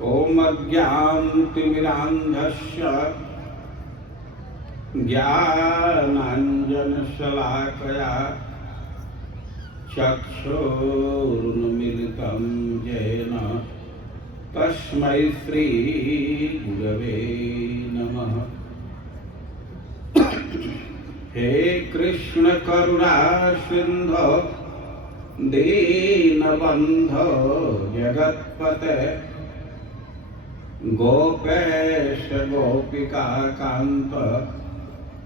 ओम अज्ञानतिमिरान्धस्य ज्ञानाञ्जनशलाकया चक्षुरुन्मीलितं येन तस्मै श्रीगुरवे नमः। हे कृष्ण करुणा सिंधो दीनबंधो जगत्पते गोपेश गोपिका कांत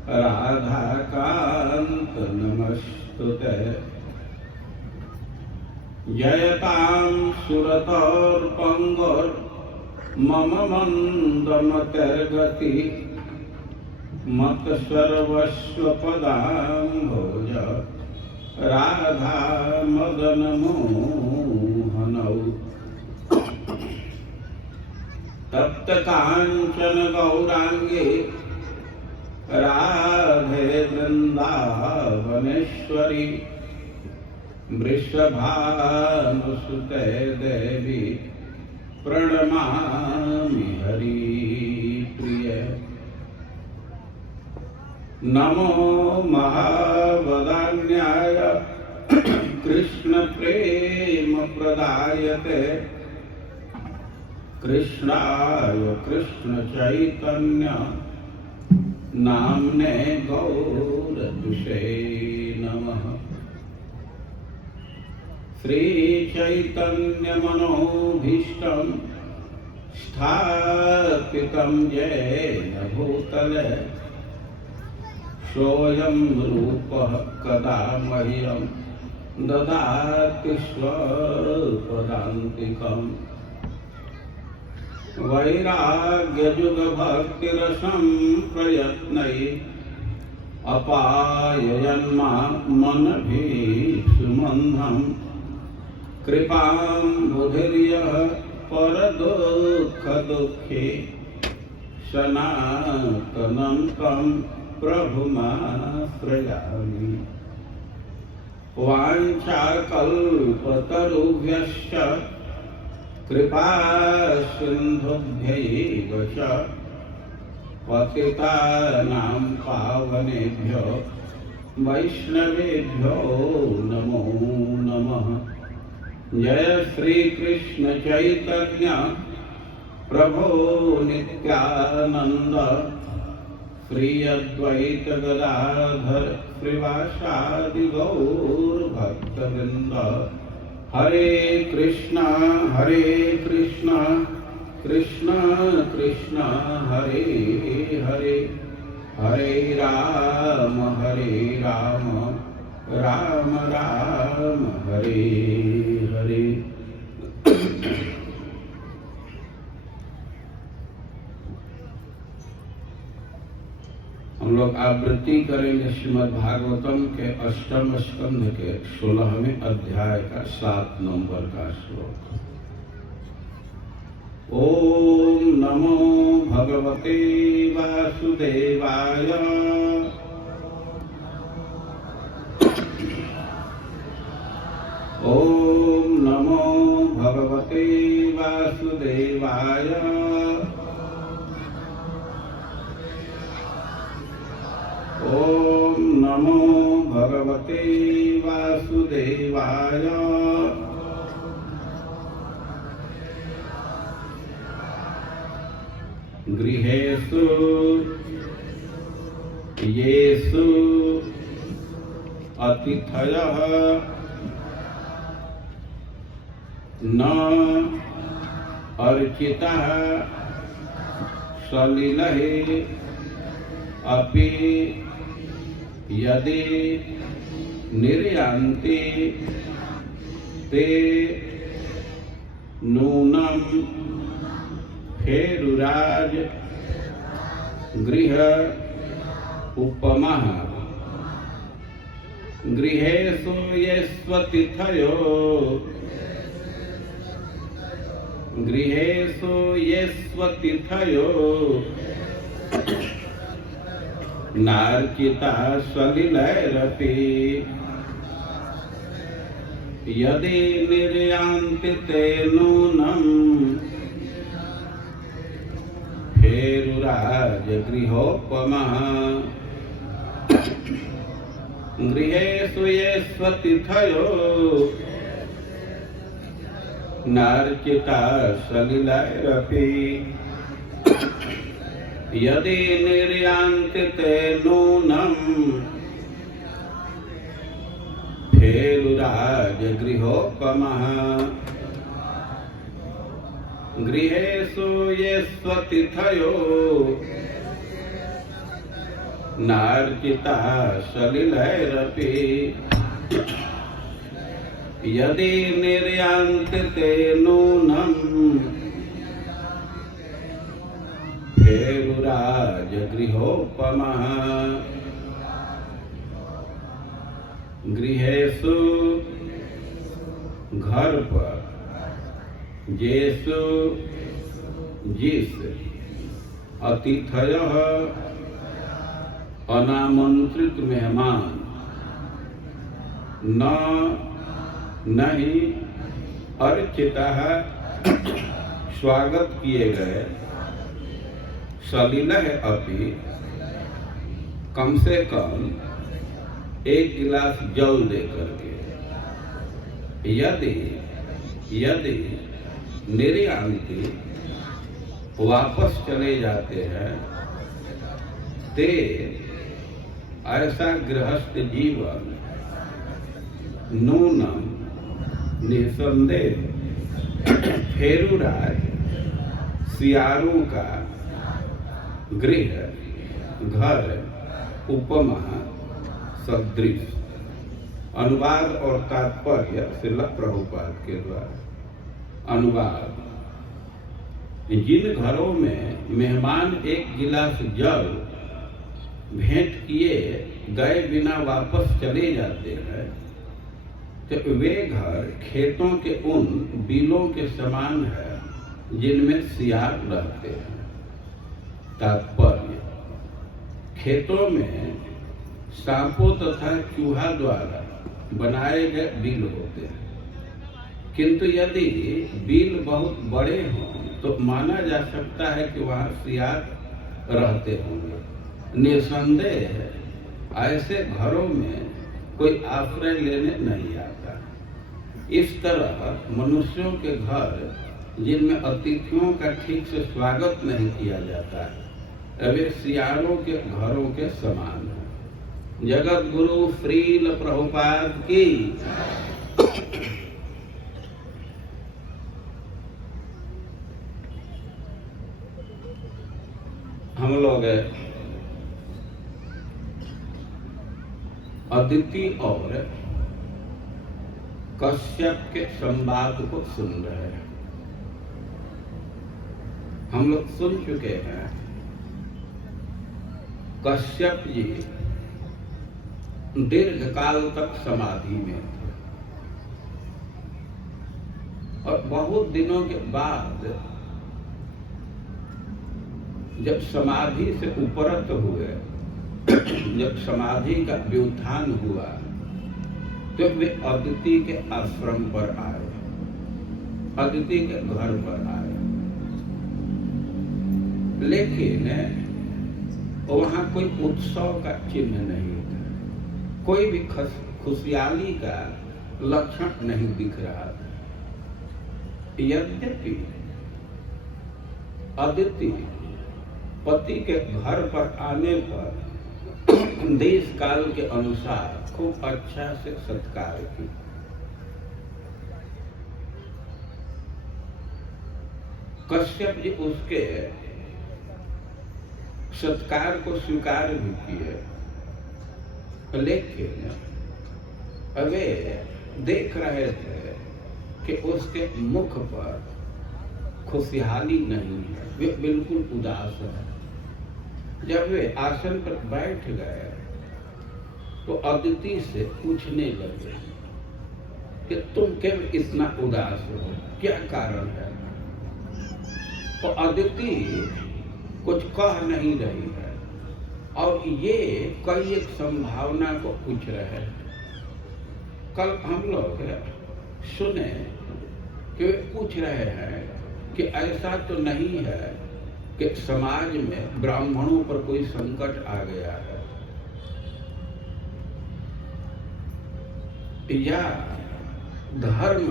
राधा कांत नमस्तुते। जयतां सुरतोर्पंगोर मम मंदमतिर्गति मत सर्वस्वपदाम्भोज राधा मदन मोहनौ। तप्त कांचन गौरांगे राधे वृंदावनेश्वरी वृषभानुसुते देवी प्रणमामि हरिप्रिय। नमो महावदान्याय कृष्ण प्रेम प्रदायते कृष्णाय कृष्ण चैतन्य नाम्ने गौरदुषे नमः। श्री चैतन्य मनोभीष्टं स्थापितं येन भूतले सोऽयं रूपः कदा मह्यं ददाति स्वपदान्तिकम्। वैराग्ययुगभक्तिरसं प्रयत्नै अपाययन्मामनभीषुमन्धं कृपां बुधिर्यः परदुःखदुःखे सनातनं तं प्रभुमाश्रयामि। वाञ्छाकल्पतरुभ्यश्च कृपा सिन्धुभ्यैव च पतितानां पावनेभ्यो वैष्णवेभ्यो नमो नमः। जय श्री कृष्ण चैतन्य प्रभो नित्यानंद श्री अद्वैत गदाधर श्रीवासादि गौर भक्तवृंद। हरे कृष्णा कृष्ण कृष्ण हरे हरे हरे राम राम राम हरे हरे। हम लोग आवृत्ति करेंगे श्रीमद् भागवतम के अष्टम स्कंध के 16वें अध्याय का 7 नंबर का श्लोक। ओम नमो भगवते वासुदेवाय। ओम नमो भगवते वासुदेवाय। ओम नमो भगवते वासुदेवाय। गृहेषु येषु अतिथयः न अर्चितः सलिलः अपि यदि निर्यान्ति ते नूनं फेरुराज गृह उपमः। गृहेषु येष्वतिथयो गृहेषु येष्वतिथयो नार्चिता सलिलैरपि यदि निर्यान्ति ते नूनं फेरुराज गृहोपमः गृहेषु ये स्वतिथयो नार्चिता सलिलैरपि यदि निर्यान्ति ते नूनं फेरुराज गृहोपमः गृहेषु ये स्वतिथयो नार्चिता सलिलैरपि यदि निर्यान्ति ते नूनं फेरुराज गृहोपमः गृहेषु घर पर जेषु जिस अतिथयः अनामंत्रित मेहमान नहीं अर्चितः स्वागत किए गए सलिलः अपि कम से कम एक गिलास जल दे करके यदि निर्यान्ति वापस चले जाते हैं ते ऐसा गृहस्थ जीवन नूनम निसंदेह फेरुराज सियारों का गृह घर उपमा सदृश। अनुवाद और तात्पर्य श्रील प्रभुपाद के द्वारा। अनुवाद: जिन घरों में मेहमान एक गिलास जल भेंट किए गए बिना वापस चले जाते हैं तो वे घर खेतों के उन बिलों के समान है जिनमें सियार रहते हैं। तात्पर्य: खेतों में सांपों तथा चूहा द्वारा बनाए गए बिल होते हैं, किंतु यदि बिल बहुत बड़े हों तो माना जा सकता है कि वहाँ सियार रहते होंगे। निसंदेह ऐसे घरों में कोई आश्रय लेने नहीं आता। इस तरह मनुष्यों के घर जिनमें अतिथियों का ठीक से स्वागत नहीं किया जाता वे सियारों के घरों के समान है। जगत गुरु श्रील प्रभुपाद की। हम लोग अदिति और कश्यप के संवाद को सुन रहे हैं। हम लोग सुन चुके हैं कश्यप जी दीर्घ काल तक समाधि में थे और बहुत दिनों के बाद जब समाधि से उपरत हुए, जब समाधि का व्युत्थान हुआ तो वे अदिति के आश्रम पर आए, अदिति के घर पर आए। लेकिन वहां कोई उत्सव का चिन्ह नहीं था, कोई भी खुशहाली का लक्षण नहीं दिख रहा था। यद्यपि अदिति पति के घर पर आने पर देश काल के अनुसार खूब अच्छा से सत्कार की। कश्यप जी उसके सत्कार को स्वीकार भी किए, लेकिन वे देख रहे थे कि उसके मुख पर खुशहाली नहीं है, वे बिल्कुल उदास है। जब वे आसन पर बैठ गए तो अदिति से पूछने लगे कि तुम क्यों इतना उदास हो, क्या कारण है? तो अदिति कुछ कह नहीं रही है और ये कई एक संभावना को पूछ रहे हैं। कल हम लोग सुने कि वे पूछ रहे हैं कि ऐसा तो नहीं है कि समाज में ब्राह्मणों पर कोई संकट आ गया है या धर्म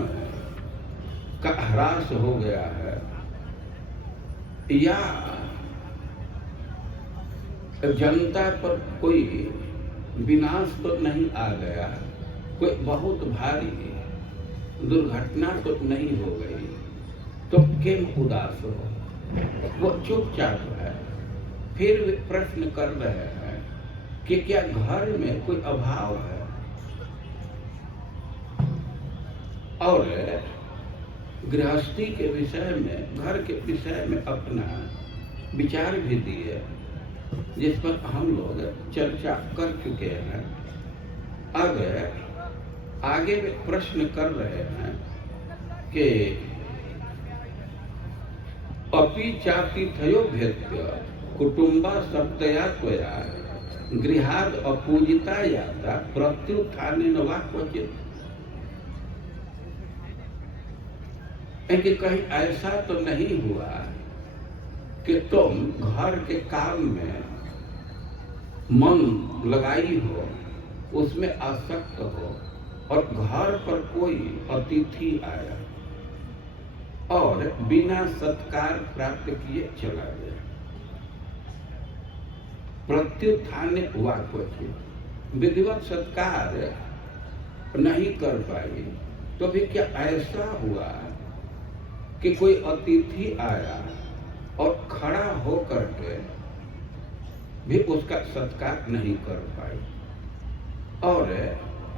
का ह्रास हो गया है या जनता पर कोई विनाश तो नहीं आ गया, कोई बहुत भारी दुर्घटना तो नहीं हो गई, तो क्यों उदास हो? वो चुपचाप है। फिर वे प्रश्न कर रहे हैं कि क्या घर में कोई अभाव है, और गृहस्थी के विषय में, घर के विषय में अपना विचार भी दिए, जिस पर हम लोग चर्चा कर चुके हैं। अब आगे वे प्रश्न कर रहे हैं कि अपि चापि थयो भेद्य कुटुंबा सप्तया त्वया गृहाद अपूजिता याता प्रत्युत्थानेन वा क्वचित्। कि कहीं ऐसा तो नहीं हुआ कि तुम घर के काम में मन लगाई हो, उसमें आसक्त हो, और घर पर कोई अतिथि आया और बिना सत्कार प्राप्त किए चला गया, प्रत्युत्थाने वा क्वचित्, विधिवत सत्कार नहीं कर पाई, तो भी क्या ऐसा हुआ कि कोई अतिथि आया और खड़ा होकर के भी उसका सत्कार नहीं कर पाई? और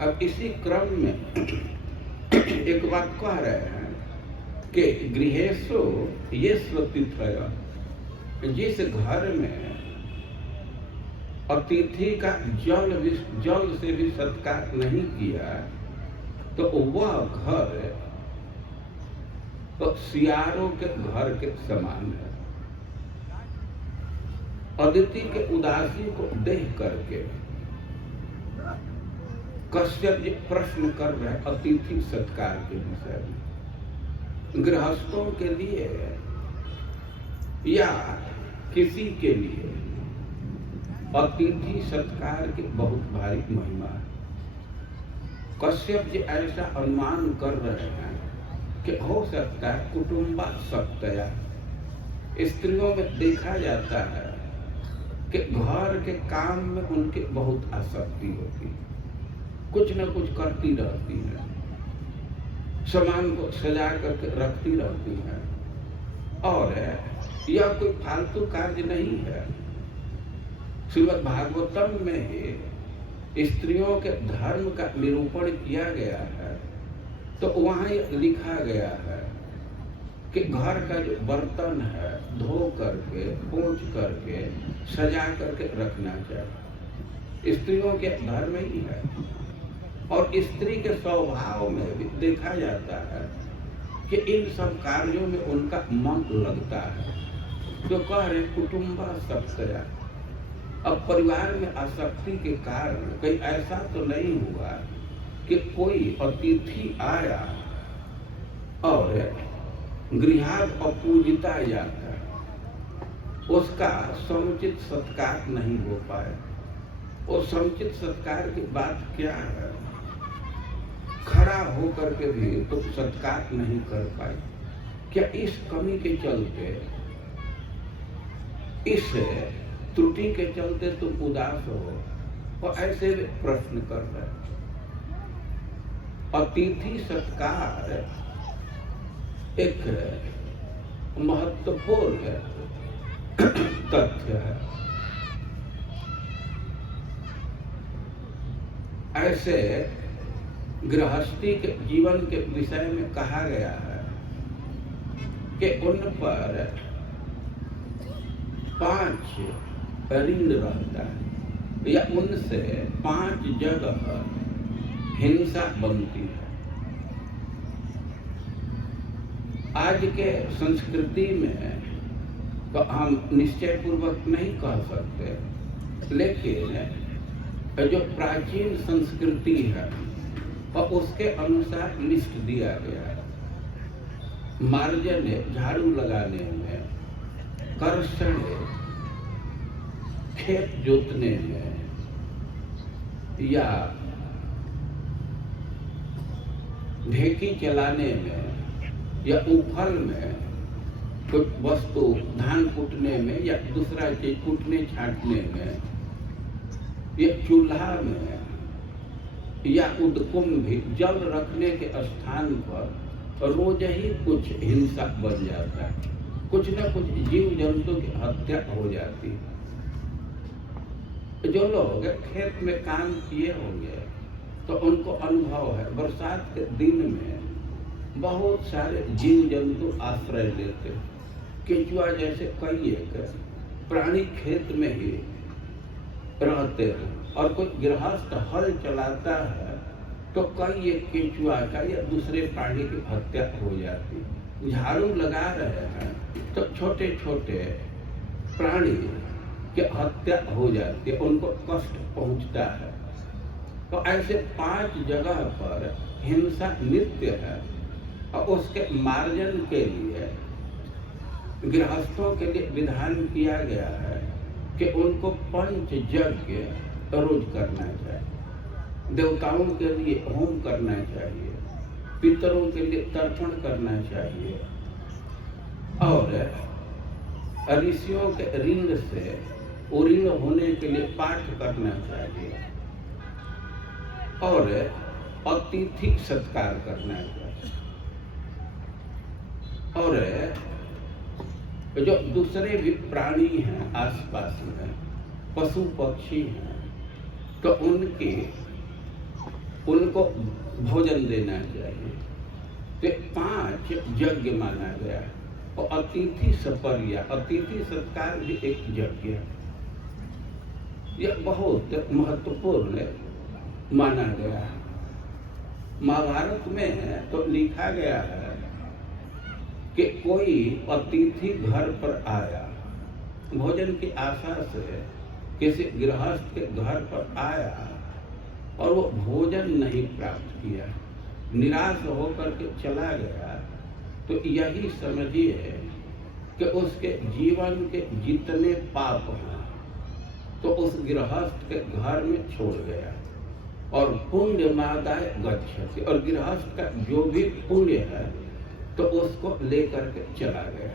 अब इसी क्रम में एक बात कह रहे हैं कि गृहेषु ये तिथय, जिस घर में अतिथि का जल से भी सत्कार नहीं किया, तो वह घर तो सियारों के घर के समान है। अदिति के उदासी को देख करके कश्यप जी प्रश्न कर रहे अतिथि सत्कार के विषय में। गृहस्थों के लिए या किसी के लिए अतिथि सत्कार की बहुत भारी महिमा है। कश्यप जी ऐसा अनुमान कर रहे हैं कि हो सकता है कुटुंबा सप्तया, स्त्रियों में देखा जाता है कि घर के काम में उनकी बहुत आसक्ति होती है, कुछ न कुछ करती रहती है, सामान को सजा करके रखती रहती है, और यह कोई फालतू कार्य नहीं है। श्रीमद् भागवतम में ही स्त्रियों के धर्म का निरूपण किया गया है, तो वहाँ लिखा गया है कि घर का जो बर्तन है धो करके, पोंछ करके, सजा करके रखना चाहिए। स्त्रियों के धर्म ही है, और स्त्री के स्वभाव में भी देखा जाता है कि इन सब कार्यों में उनका मन लगता है। तो कह रहे कुटुंबा सप्तया, अब परिवार में आसक्ति के कारण कहीं ऐसा तो नहीं हुआ कि कोई अतिथि आया और गृहाद अपूजिता जाता, उसका समुचित सत्कार नहीं हो पाया। और समुचित सत्कार की बात क्या है? खड़ा होकर के भी तुम सत्कार नहीं कर पाए। क्या इस कमी के चलते, इस त्रुटि के चलते तुम उदास हो? और ऐसे प्रश्न कर रहे। अतिथि सत्कार एक महत्वपूर्ण तथ्य है। ऐसे गृहस्थी के जीवन के विषय में कहा गया है कि उन पर 5 ऋण रहता है, या उनसे 5 जगह हिंसा बनती है। आज के संस्कृति में तो हम निश्चय पूर्वक नहीं कह सकते, लेकिन जो प्राचीन संस्कृति है और उसके अनुसार लिस्ट दिया गया है। मार्जन झाड़ू लगाने में कर्षणे खेत जोतने में या ढेकी चलाने में या उफल में कुछ वस्तु धान कूटने में या दूसरा चीज कूटने छांटने में या चूल्हा में या उद्कुंभी जल रखने के स्थान पर रोज ही कुछ हिंसा बढ़ जाता है, कुछ न कुछ जीव जंतु की हत्या हो जाती है। जो लोग खेत में काम किए होंगे तो उनको अनुभव है, बरसात के दिन में बहुत सारे जीव जंतु आश्रय लेते हैं। केंचुआ जैसे कई एक प्राणी खेत में ही रहते हैं, और कोई गृहस्थ हल चलाता है तो कई एक केंचुआ का या दूसरे प्राणी की हत्या हो जाती है। झाड़ू लगा रहे हैं तो छोटे छोटे प्राणी की हत्या हो जाती है, उनको कष्ट पहुंचता है। तो ऐसे 5 जगह पर हिंसा नित्य है, और उसके मार्जन के लिए गृहस्थों के लिए विधान किया गया है कि उनको पंच यज्ञ रोज करना चाहिए, देवताओं के लिए होम करना चाहिए, पितरों के लिए तर्पण करना चाहिए, और ऋषियों के ऋण से उऋण होने के लिए पाठ करना चाहिए, और अतिथि सत्कार करना चाहिए। और जो दूसरे भी प्राणी हैं आसपास में, पशु पक्षी हैं, तो उनको भोजन देना चाहिए। तो 5 यज्ञ माना गया है, और अतिथि सपर्या, अतिथि सत्कार भी एक यज्ञ है। यह बहुत महत्वपूर्ण माना गया है। महाभारत में तो लिखा गया है कि कोई अतिथि घर पर आया, भोजन की आशा से किसी गृहस्थ के घर पर आया और वो भोजन नहीं प्राप्त किया, निराश होकर के चला गया, तो यही समझिए कि उसके जीवन के जितने पाप हैं तो उस गृहस्थ के घर में छोड़ गया। और पुण्य मादाय गच्छति, और गृहस्थ का जो भी पुण्य है तो उसको लेकर के चला गया।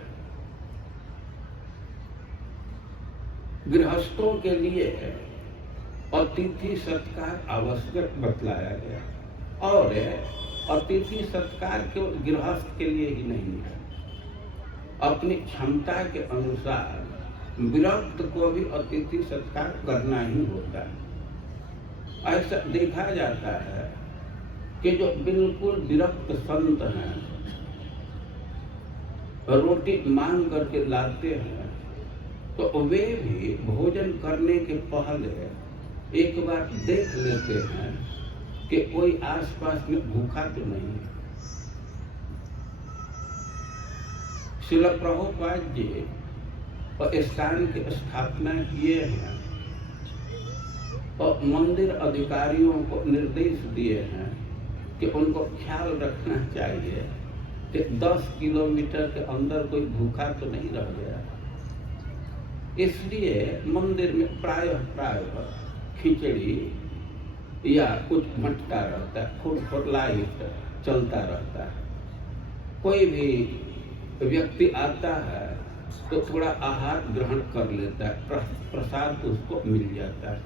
गृहस्थों के लिए अतिथि सत्कार आवश्यक बतलाया गया, और अतिथि सत्कार केवल गृहस्थ के लिए ही नहीं है, अपनी क्षमता के अनुसार विरक्त को भी अतिथि सत्कार करना ही होता है। ऐसा देखा जाता है कि जो बिल्कुल विरक्त संत हैं, रोटी मांग करके लाते हैं, तो वे भी भोजन करने के पहले एक बार देख लेते हैं कि कोई आसपास में भूखा तो नहीं है। श्रील प्रभुपाद जी और स्थान की स्थापना किए हैं, और मंदिर अधिकारियों को निर्देश दिए हैं कि उनको ख्याल रखना चाहिए कि 10 किलोमीटर के अंदर कोई भूखा तो नहीं रह गया। इसलिए मंदिर में प्रायः खिचड़ी या कुछ मटका रहता है, फुट लाइट चलता रहता है। कोई भी व्यक्ति आता है तो थोड़ा आहार ग्रहण कर लेता है, प्रसाद उसको मिल जाता है।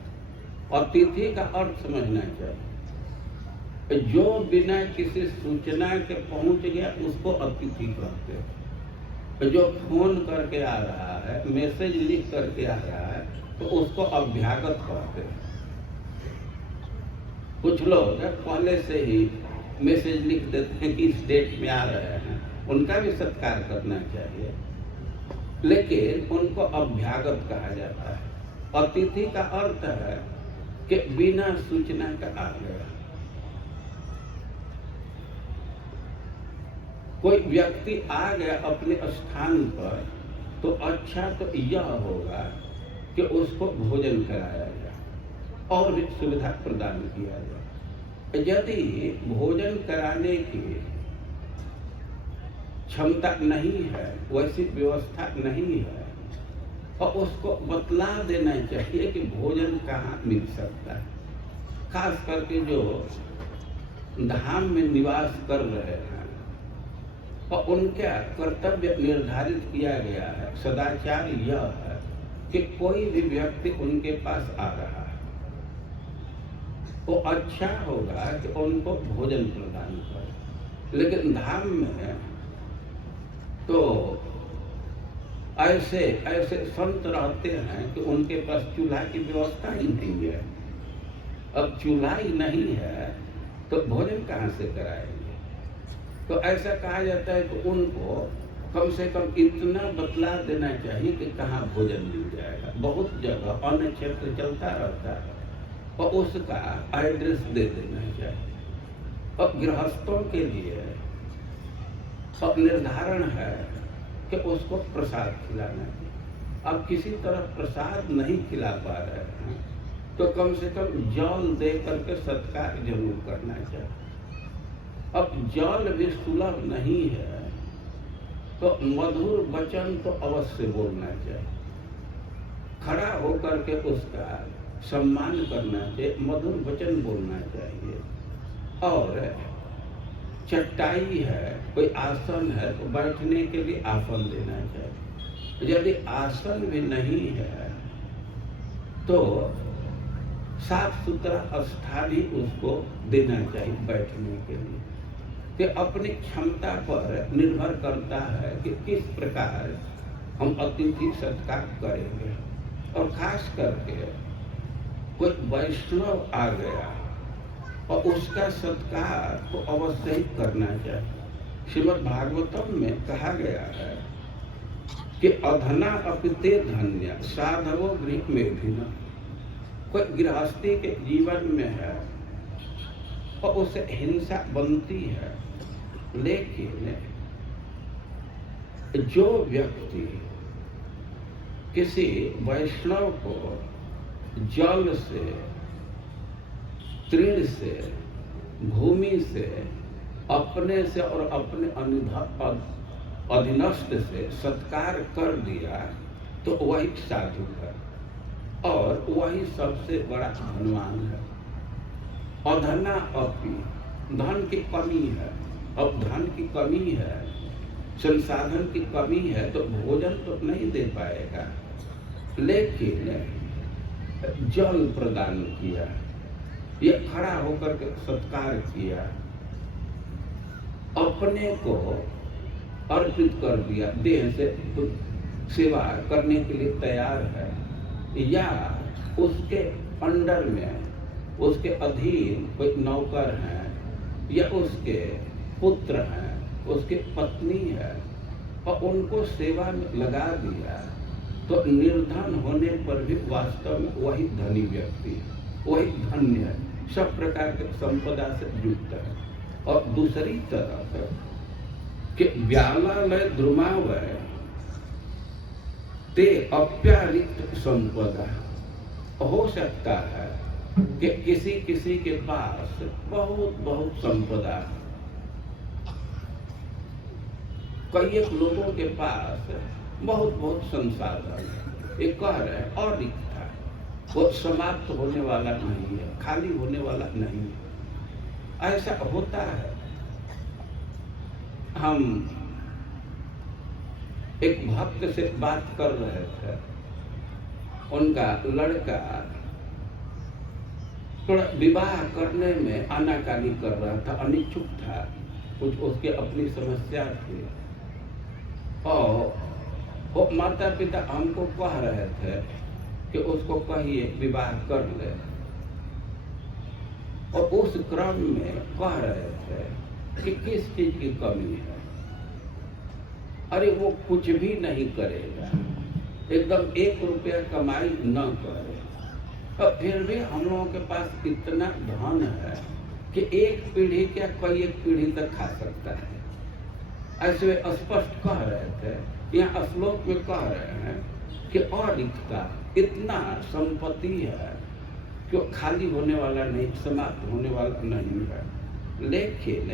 अतिथि का अर्थ समझना चाहिए, जो बिना किसी सूचना के पहुंच गया उसको अतिथि कहते हैं। जो फोन करके आ रहा है, मैसेज लिख करके आ रहा है, तो उसको अभ्यागत कहते हैं। कुछ लोग पहले से ही मैसेज लिख देते हैं कि इस डेट में आ रहे हैं, उनका भी सत्कार करना चाहिए, लेकिन उनको अभ्यागत कहा जाता है। अतिथि का अर्थ है कि बिना सूचना का आ गया। कोई व्यक्ति आ गया अपने स्थान पर, तो अच्छा तो यह होगा कि उसको भोजन कराया जाए और भी सुविधा प्रदान किया जाए। यदि भोजन कराने की क्षमता नहीं है, वैसी व्यवस्था नहीं है, और उसको बतला देना चाहिए कि भोजन कहाँ मिल सकता है। खास करके जो धाम में निवास कर रहे हैं और उनका कर्तव्य निर्धारित किया गया है, सदाचार यह है कि कोई भी व्यक्ति उनके पास आ रहा है वो अच्छा होगा कि उनको भोजन प्रदान करे। लेकिन धाम में तो ऐसे ऐसे संत रहते हैं कि उनके पास चूल्हा की व्यवस्था ही नहीं है। अब चूल्हा ही नहीं है तो भोजन कहाँ से कराएंगे? तो ऐसा कहा जाता है कि उनको कम से कम इतना बतला देना चाहिए कि कहाँ भोजन मिल जाएगा। बहुत जगह अन्य क्षेत्र चलता रहता है और उसका एड्रेस दे देना चाहिए। अब गृहस्थों के लिए अब निर्धारण है कि उसको प्रसाद खिलाना है। अब किसी तरह प्रसाद नहीं खिला पा रहे हैं तो कम से कम जल दे करके सत्कार जरूर करना चाहिए। अब जल भी सुलभ नहीं है तो मधुर वचन तो अवश्य बोलना चाहिए। खड़ा होकर के उसका सम्मान करना चाहिए, मधुर वचन बोलना चाहिए। और चटाई है, कोई आसन है तो बैठने के लिए आसन देना चाहिए। यदि आसन भी नहीं है तो साफ सुथरा स्थान ही उसको देना चाहिए बैठने के लिए। कि अपनी क्षमता पर निर्भर करता है कि किस प्रकार हम अतिथि सत्कार करेंगे। और खास करके कोई वैष्णव आ गया और उसका सत्कार तो अवश्य ही करना चाहिए। श्रीमद् भागवतम में कहा गया है कि अधना अपिते धन्य साधवो गृह में भी न। कोई गृहस्थी के जीवन में है और उसे हिंसा बनती है, लेकिन जो व्यक्ति किसी वैष्णव को जल से, तृण से, भूमि से, अपने से और अपने अधीनस्थ से सत्कार कर दिया तो वही साधु है और वही सबसे बड़ा धनवान है। अधना अपि, धन की कमी है। अब धन की कमी है, संसाधन की कमी है तो भोजन तो नहीं दे पाएगा, लेकिन जल प्रदान किया, ये खड़ा होकर के सत्कार किया, अपने को अर्पित कर दिया, देह से सेवा करने के लिए तैयार है, या उसके अंडर में, उसके अधीन कोई नौकर हैं या उसके पुत्र हैं, उसके पत्नी है और उनको सेवा में लगा दिया तो निर्धन होने पर भी वास्तव में वही धनी व्यक्ति है, वही धन्य है, सब प्रकार के संपदा से युक्त है। और दूसरी तरफ कि व्यालालय द्रुमावय ते अप्यारिक्त संपदा। हो सकता है कि किसी किसी के पास बहुत बहुत संपदा, कई लोगों के पास बहुत बहुत संसाधन है, ये कह रहे हैं और दिखता है वो समाप्त होने वाला नहीं है, खाली होने वाला नहीं है। ऐसा होता है। हम एक भक्त से बात कर रहे थे, उनका लड़का थोड़ा विवाह करने में आनाकानी कर रहा था, अनिच्छुक था, कुछ उसके अपनी समस्या थी और वो माता पिता हमको कह रहे थे कि उसको कहिए विवाह कर ले, और उस क्रम में कह रहे थे कि किस चीज की कमी है। अरे वो कुछ भी नहीं करेगा, एकदम 1 रुपया कमाई न करे, और फिर भी हम लोगों के पास इतना धन है कि एक पीढ़ी क्या कई एक पीढ़ी तक खा सकता है। ऐसे वे स्पष्ट कह रहे थे, यहाँ श्लोक में कह रहे हैं कि अरिक्ता, इतना संपत्ति है कि खाली होने वाला नहीं, समाप्त होने वाला नहीं है। लेकिन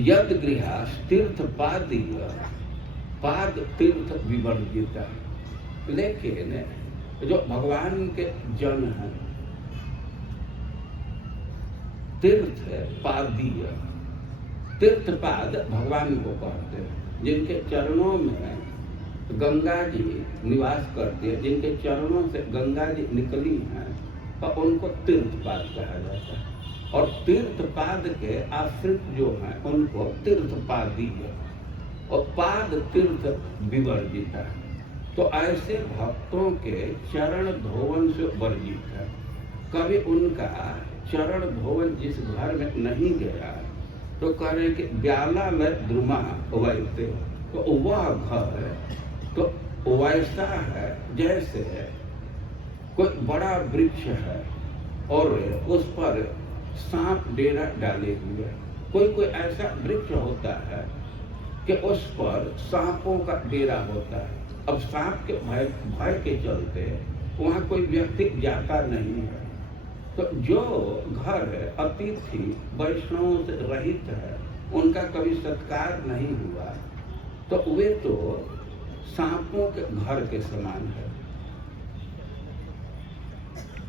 यद गृहास तीर्थ पादीय पाद तीर्थ विवर्जित। लेकिन जो भगवान के जन हैं, तीर्थ पादीय, तीर्थ पाद भगवान को कहते हैं, जिनके चरणों में गंगा जी निवास करती है, जिनके चरणों से गंगा जी निकली हैं, और उनको तीर्थपाद कहा जाता है। और तीर्थपाद के आश्रित जो हैं उनको तीर्थपादीय, और पाद तीर्थ विवर्जित है। तो ऐसे भक्तों के चरण धोवन से वर्जित है। कभी उनका चरण धोवन जिस घर में नहीं गया तो कह रहे कि ब्याला में द्रुमा वैसे, तो वह घर तो वैसा है जैसे कोई बड़ा वृक्ष है और उस पर सांप डेरा डाले हुए। कोई ऐसा वृक्ष होता है कि उस पर सांपों का डेरा होता है। अब सांप के भय के चलते वहाँ कोई व्यक्ति जाता नहीं है। तो जो घर अतिथि वैष्णवों से रहित है, उनका कभी सत्कार नहीं हुआ, तो वे तो सांपों के घर के समान है।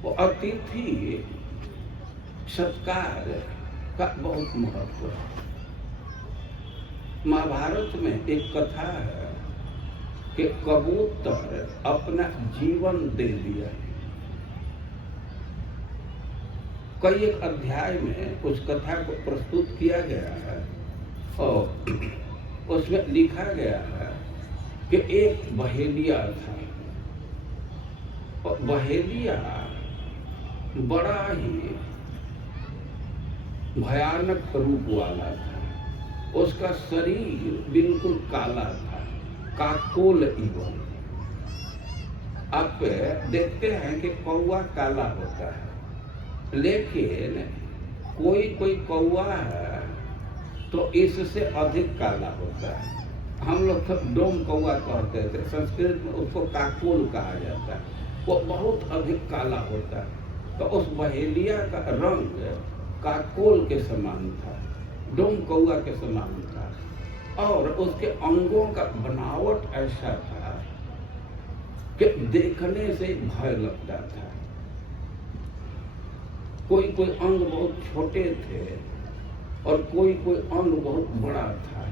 वो अतिथि सत्कार का बहुत महत्व है। महाभारत में एक कथा है कि कबूतर अपना जीवन दे दिया। कई एक अध्याय में उस कथा को प्रस्तुत किया गया है और उसमें लिखा गया है कि एक बहेलिया था, और बहेलिया बड़ा ही भयानक रूप वाला था। उसका शरीर बिल्कुल काला था, काकोल इवन। आप देखते हैं कि कौवा काला होता है, लेकिन कोई कौवा है तो इससे अधिक काला होता है। हम लोग तो डोम कौवा कहते थे, संस्कृत में उसको काकोल कहा जाता है। वो बहुत अधिक काला होता है। तो उस बहेलिया का रंग काकोल के समान था, डोम कौवा के समान था, और उसके अंगों का बनावट ऐसा था कि देखने से भय लगता था। कोई अंग बहुत छोटे थे और कोई अंग बहुत बड़ा था।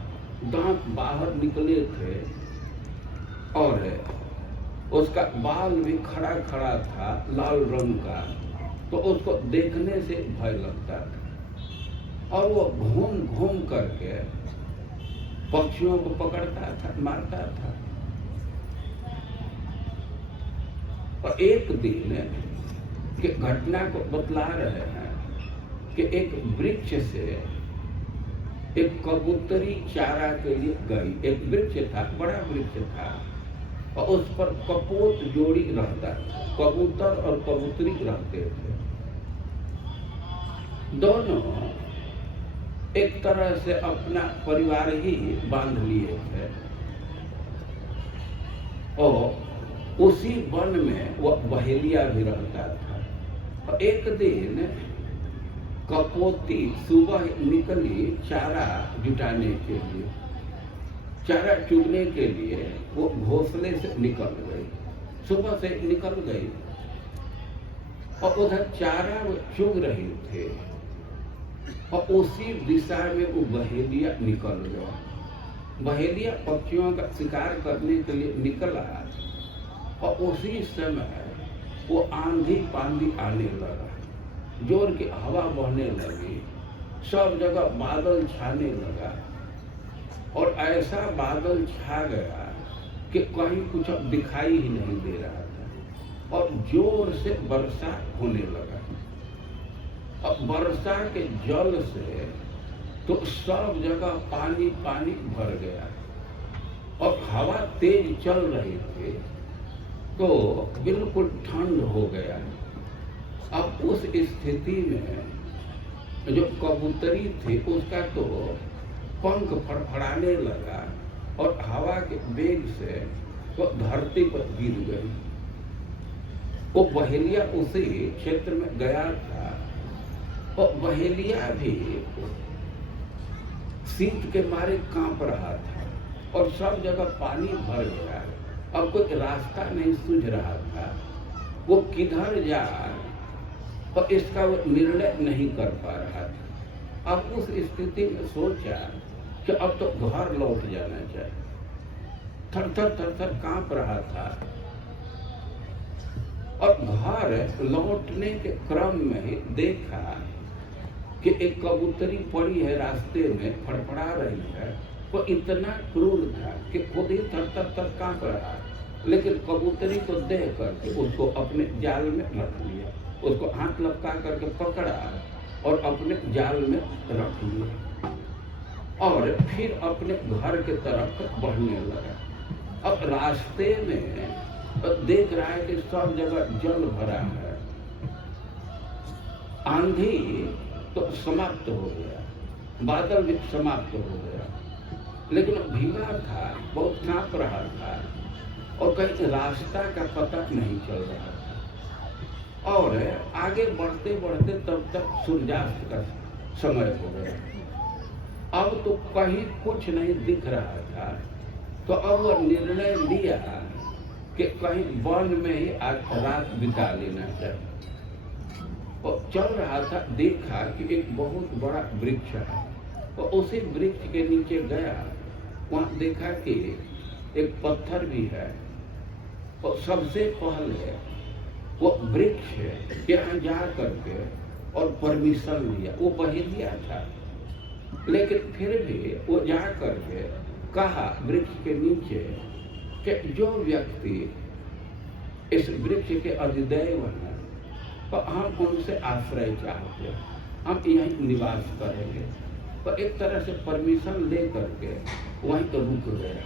दांत बाहर निकले थे और उसका बाल भी खड़ा था लाल रंग का, तो उसको देखने से भय लगता था। और वो घूम करके पक्षियों को पकड़ता था, मारता था। और एक दिन की घटना को बतला रहे हैं कि एक वृक्ष से एक कबूतरी चारा के लिए गई। एक वृक्ष था, बड़ा वृक्ष था, और उस पर कपोत जोड़ी रहता था। कबूतर और कबूतरी रहते थे। दोनों एक तरह से अपना परिवार ही बांध लिए थे, और उसी वन में वह बहेलिया भी रहता था। और एक दिन कपोती सुबह निकली चारा जुटाने के लिए, चारा चुगने के लिए वो घोंसले से निकल गई। सुबह से निकल गई और उधर चारा वो चुग रही थे, और उसी दिशा में वो बहेलिया निकल गया। बहेलिया पक्षियों का शिकार करने के लिए निकला, और उसी समय वो आंधी पांधी आने लगा, जोर की हवा बहने लगी, सब जगह बादल छाने लगा, और ऐसा बादल छा गया कि कहीं कुछ अब दिखाई ही नहीं दे रहा था, और जोर से वर्षा होने लगा। अब वर्षा के जल से तो सब जगह पानी भर गया, और हवा तेज चल रही थी, तो बिल्कुल ठंड हो गया। अब उस स्थिति में जो कबूतरी थी उसका तो पंख फड़फड़ाने लगा, और हवा के वेग से वो धरती पर गिर गई। वो बहेलिया उसी क्षेत्र में गया था, और बहेलिया भी शीत के मारे कांप रहा था और सब जगह पानी भर गया। अब कोई रास्ता नहीं सूझ रहा था, वो किधर जाए और इसका वो निर्णय नहीं कर पा रहा था। अब उस स्थिति में सोचा कि अब तो घर लौट जाना चाहिए। थर थर कांप रहा था और घर लौटने के क्रम में ही देखा कि एक कबूतरी पड़ी है रास्ते में, फड़फड़ा रही है। वो इतना क्रूर था कि खुद ही थर कांप रहा, लेकिन कबूतरी को देख करके उसको अपने जाल में रख लिया, उसको हाथ लपका करके पकड़ा और अपने जाल में रख लिया और फिर अपने घर के तरफ बढ़ने लगा। अब रास्ते में देख रहा है कि सब जगह जल भरा है। आंधी तो समाप्त हो गया, बादल भी समाप्त हो गया, लेकिन भीगा था, बहुत कांप रहा था और कहीं रास्ता का पता नहीं चल रहा था। और आगे बढ़ते बढ़ते तब तक सूर्यास्त का समय हो गया। अब तो कहीं कुछ नहीं दिख रहा था, तो अब वह निर्णय लिया कि कहीं वन में ही आज रात बिता लेना चाहिए। और चल रहा था, देखा कि एक बहुत बड़ा वृक्ष है और उसी वृक्ष के नीचे गया। वहां देखा कि एक पत्थर भी है और सबसे पहले वो वृक्ष के यहाँ जा करके और परमिशन लिया। वो बहेलिया था, लेकिन फिर भी वो जा करके कहा वृक्ष के नीचे कि जो व्यक्ति इस वृक्ष के अधिदैव हैं तो हम उनसे आश्रय चाहते हैं, हम यहीं निवास करेंगे। तो एक तरह से परमिशन ले करके वहीं तो रुक गया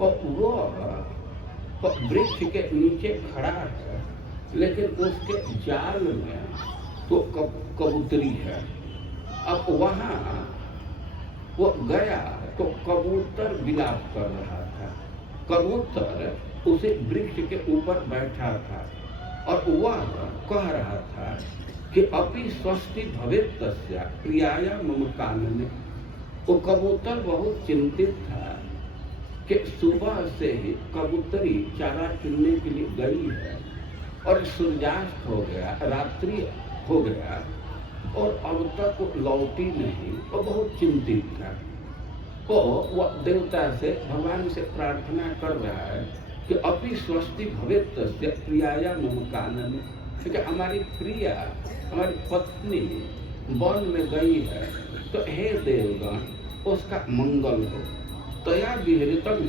और वो वृक्ष के नीचे खड़ा है, लेकिन उसके जाल में तो कबूतरी है। अब वहां वो गया तो कबूतर विलाप कर रहा था। कबूतर उसे वृक्ष के ऊपर बैठा था और वह कह रहा था कि अपि स्वस्ति भवेत् तस्या प्रियाया मम कानने। वो कबूतर बहुत चिंतित था कि सुबह से ही कबूतरी चारा चुनने के लिए गई है और सूर्यास्त हो गया, रात्रि हो गया और अब तक वो लौटी नहीं। वो बहुत चिंतित था। तो वह देवता से, भगवान से प्रार्थना कर रहा है कि अपि स्वस्ति भवेत् तस्य प्रियाया मम कानने, क्योंकि हमारी प्रिया, हमारी पत्नी वन में गई है, तो हे देवगण उसका मंगल हो। तया विरहितम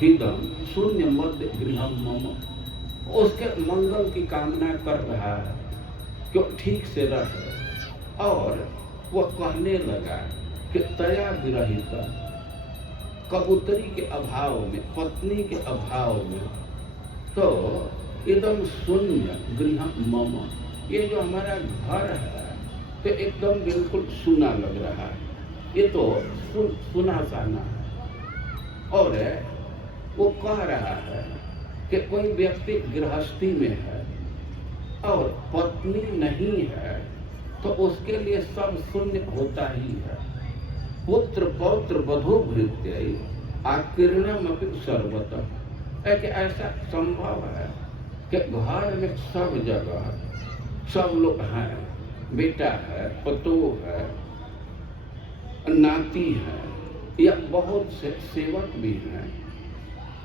हृदम शून्य मध्य गृहम मम। उसके मंगल की कामना कर रहा है कि ठीक से रहे। और वह कहने लगा कि तया विरहित, कबूतरी के अभाव में, पत्नी के अभाव में, तो एकदम शून्य गृहम मम, ये जो हमारा घर है तो एकदम बिल्कुल सुना लग रहा है। ये तो सुना साना है। और वो कह रहा है कि कोई व्यक्ति गृहस्थी में है और पत्नी नहीं है तो उसके लिए सब शून्य होता ही है। पुत्र पौत्र वधू भृत्य आकीर्णमपि सर्वतः। ऐसा संभव है कि घर में सब जगह सब लोग हैं, बेटा है, पतोह है, नाती है या बहुत से सेवक भी हैं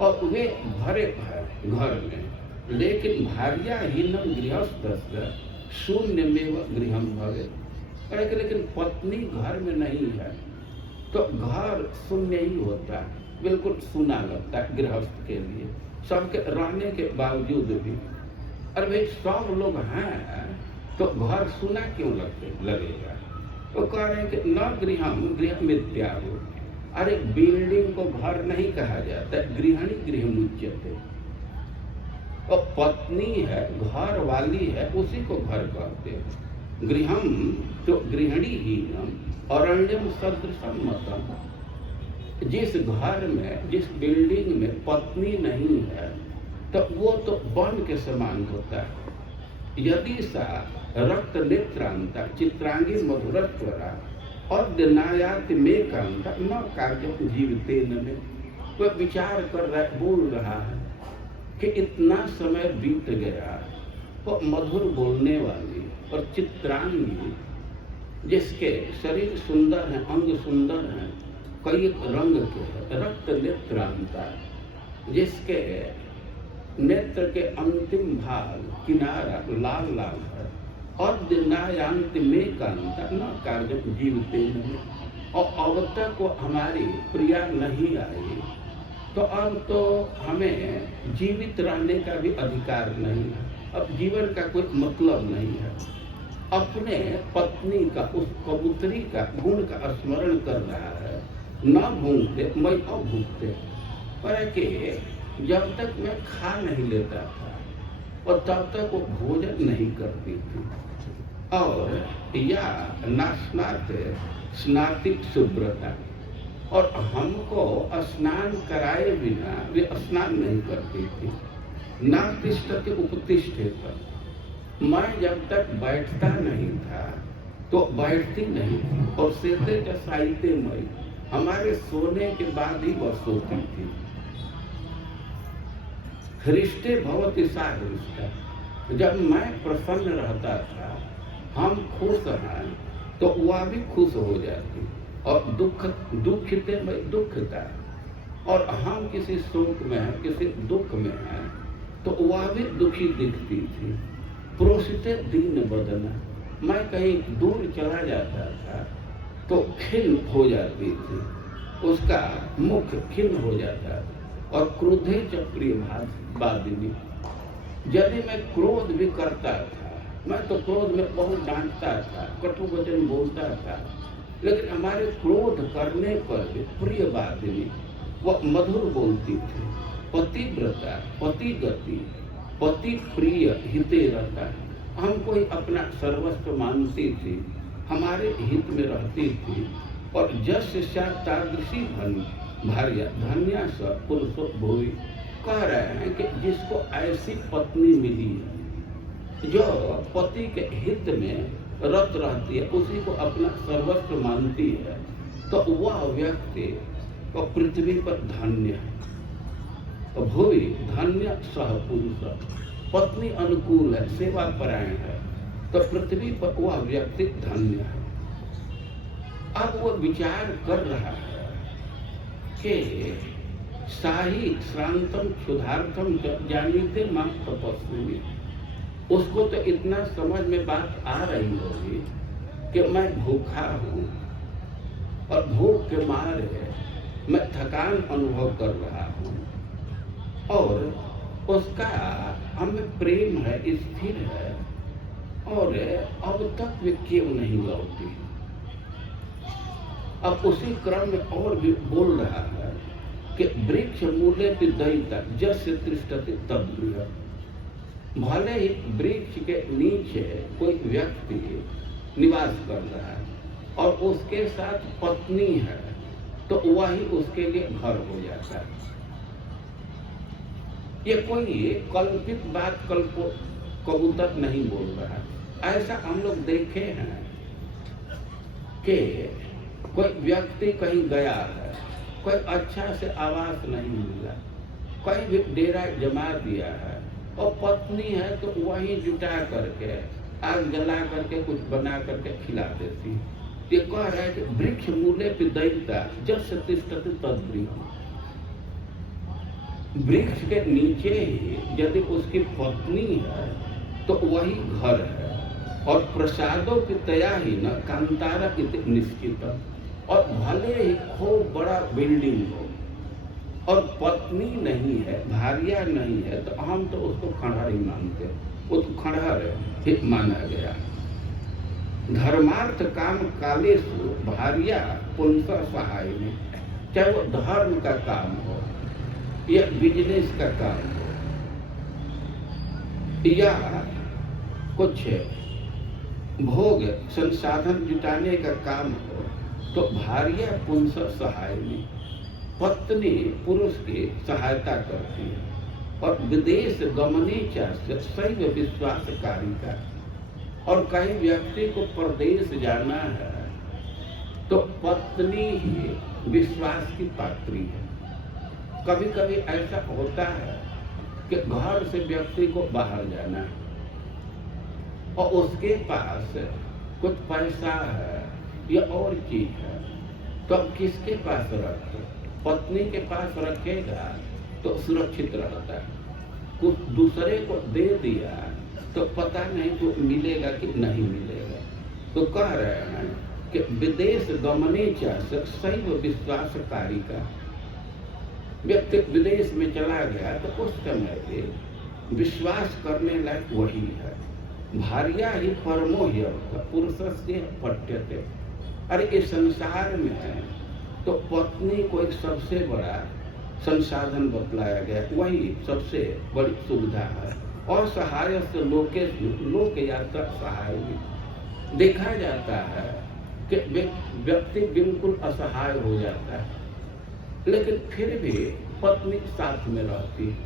और वे भरे हैं घर में, लेकिन भार्याहीनम गृहस्थस्य शून्यमेव गृहम भवेत्। लेकिन पत्नी घर में नहीं है तो घर शून्य ही होता है, बिल्कुल सुना लगता है गृहस्थ के लिए, सबके रहने के बावजूद भी। अरे भाई सब लोग हैं तो घर सुना क्यों लगेगा। तो कह रहे हैं कि न गृह मिथ्याहु। अरे बिल्डिंग को घर नहीं कहा जाता, गृहिणी गृहमुच्यते। और पत्नी है, घर वाली है, उसी को घर कहते हैं। गृहम तो गृहिणी हीनम अरण्यम सदृशम मतम। जिस घर में, जिस बिल्डिंग में पत्नी नहीं है तो वो तो वन के समान होता है। यदि सा रक्त नेत्रांता चित्रांगी मधुरस्वरा और दिनायात में कांता न कार्य जीवते न। वह विचार कर रहा बोल रहा है कि इतना समय बीत गया, वो मधुर बोलने वाली और चित्रांगी, जिसके शरीर सुंदर है, अंग सुंदर है, कई रंग के है, रक्त नेत्रांता, जिसके नेत्र के अंतिम भाग किनारा लाल लाल है, और दिनायांत में कांता न कार्य जीवते नहीं, और अब तक वो हमारी प्रिया नहीं आई, तो अब तो हमें जीवित रहने का भी अधिकार नहीं है, अब जीवन का कोई मतलब नहीं है। अपने पत्नी का, उस कबूतरी का गुण का स्मरण कर रहा है, न भूखते मैं अब भूखते, पर कि जब तक मैं खा नहीं लेता था और तब तक वो भोजन नहीं करती थी, और या नास्नात स्नातिक शुभ्रता, और हमको स्नान कराए बिना वे स्नान नहीं करती थी। नातिष्ठते उपतिष्ठेत, मैं जब तक बैठता नहीं था तो बैठती नहीं थी, और सेते का साहित्य मई, हमारे सोने के बाद ही वह सोती थी। हृष्टे भवति सा हृष्टा, जब मैं प्रसन्न रहता था, हम खुश हैं तो वह भी खुश हो जाती, और दुखिते में दुखता, और हम किसी शोक में हैं, किसी दुख में हैं, तो वह भी दुखी दिखती थी। प्रोसिते दीन बदना, मैं कहीं दूर चला जाता था तो खिन्न हो जाती थी, उसका मुख खिन्न हो जाता था। और क्रोधे च प्रिय बादिनी, यदि मैं क्रोध भी करता था, मैं तो क्रोध में बहुत डांटता था, कटु वचन बोलता था, लेकिन हमारे क्रोध करने पर भी प्रिय बादिनी, वह मधुर बोलती थी। पतिव्रता, पति गति, पति प्रिय हिते रहता, हमको ही अपना सर्वस्व मानती थी, हमारे हित में रहती थी। और जस्य तादृशी भार्या धन्या स पुरुषो भोई, कह रहे हैं कि जिसको ऐसी पत्नी मिली जो पति के हित में रत रहती है, उसी को अपना सर्वस्व मानती है, तो वह व्यक्ति तो पृथ्वी पर धन्य है। तो भूमि धन्य सह पुरुष, पत्नी अनुकूल है, सेवा परायण है, तो पृथ्वी पर वह व्यक्ति धन्य है। अब वह विचार कर रहा है कि साही श्रांतम क्षुधार्थम जानते मां तपस्वी, उसको तो इतना समझ में बात आ रही होगी कि मैं भूखा हूँ और भूख के मारे मैं थकान अनुभव कर रहा हूँ, और उसका हमें प्रेम है, स्थिर है, और अब तक वे क्यों नहीं लौटी। अब उसी क्रम में और भी बोल रहा है कि वृक्ष मूले पे दयिता जस्य तिष्ठति तद्गृह, भले ही वृक्ष के नीचे कोई व्यक्ति निवास कर रहा है और उसके साथ पत्नी है, तो वही उसके लिए घर हो जाता है। ये कोई कल्पित बात कबूतर नहीं बोल रहा है, ऐसा हम लोग देखे हैं कि कोई व्यक्ति कहीं गया है, कोई अच्छा से आवास नहीं मिला, कोई भी डेरा जमा दिया है, और पत्नी है तो वही जुटा करके आग जला करके कुछ बना करके खिला देती। ये कह रहा है कि वृक्ष मूले पे दैवता जब तिष्ठति तद्गृह, वृक्ष के नीचे ही यदि उसकी पत्नी है तो वही घर है, और प्रसादों की तया ही न कांतारा निश्चित, और भले ही खूब बड़ा बिल्डिंग हो और पत्नी नहीं है, भार्या नहीं है, तो हम तो उसको खंडहर ही मानते हैं, वो तो खंडहर ही माना गया। धर्मार्थ काम कालेषु भार्या पुंस सहाय में, चाहे वो धर्म का काम हो या बिजनेस का काम हो या कुछ भोग संसाधन जुटाने का काम हो, तो भार्या पुंस सहाय में, पत्नी पुरुष की सहायता करती है। और विदेश गमने चाहे शैव विश्वासकारिता, और कहीं व्यक्ति को परदेश जाना है तो पत्नी ही विश्वास की पात्री है। कभी कभी ऐसा होता है कि घर से व्यक्ति को बाहर जाना है और उसके पास कुछ पैसा है या और चीज है, तो अब किसके पास रखे? पत्नी के पास रखेगा तो सुरक्षित रहता है। कुछ दूसरे को दे दिया तो पता नहीं तो मिलेगा कि नहीं मिलेगा। तो कह रहे हैं कि विदेश गमने च सैव विश्वास कारिका। व्यक्ति विदेश में चला गया तो उस समय पे विश्वास करने लायक वही है। भार्या ही परमो ह्यर्थ पुरुषस्य पठ्यते। अरे इस संसार में तो पत्नी को एक सबसे बड़ा संसाधन बतलाया गया, वही सबसे बड़ी सुविधा है। और सहाय से लोक यात्रा सहाय भी देखा जाता है कि व्यक्ति बिल्कुल असहाय हो जाता है, लेकिन फिर भी पत्नी साथ में रहती है।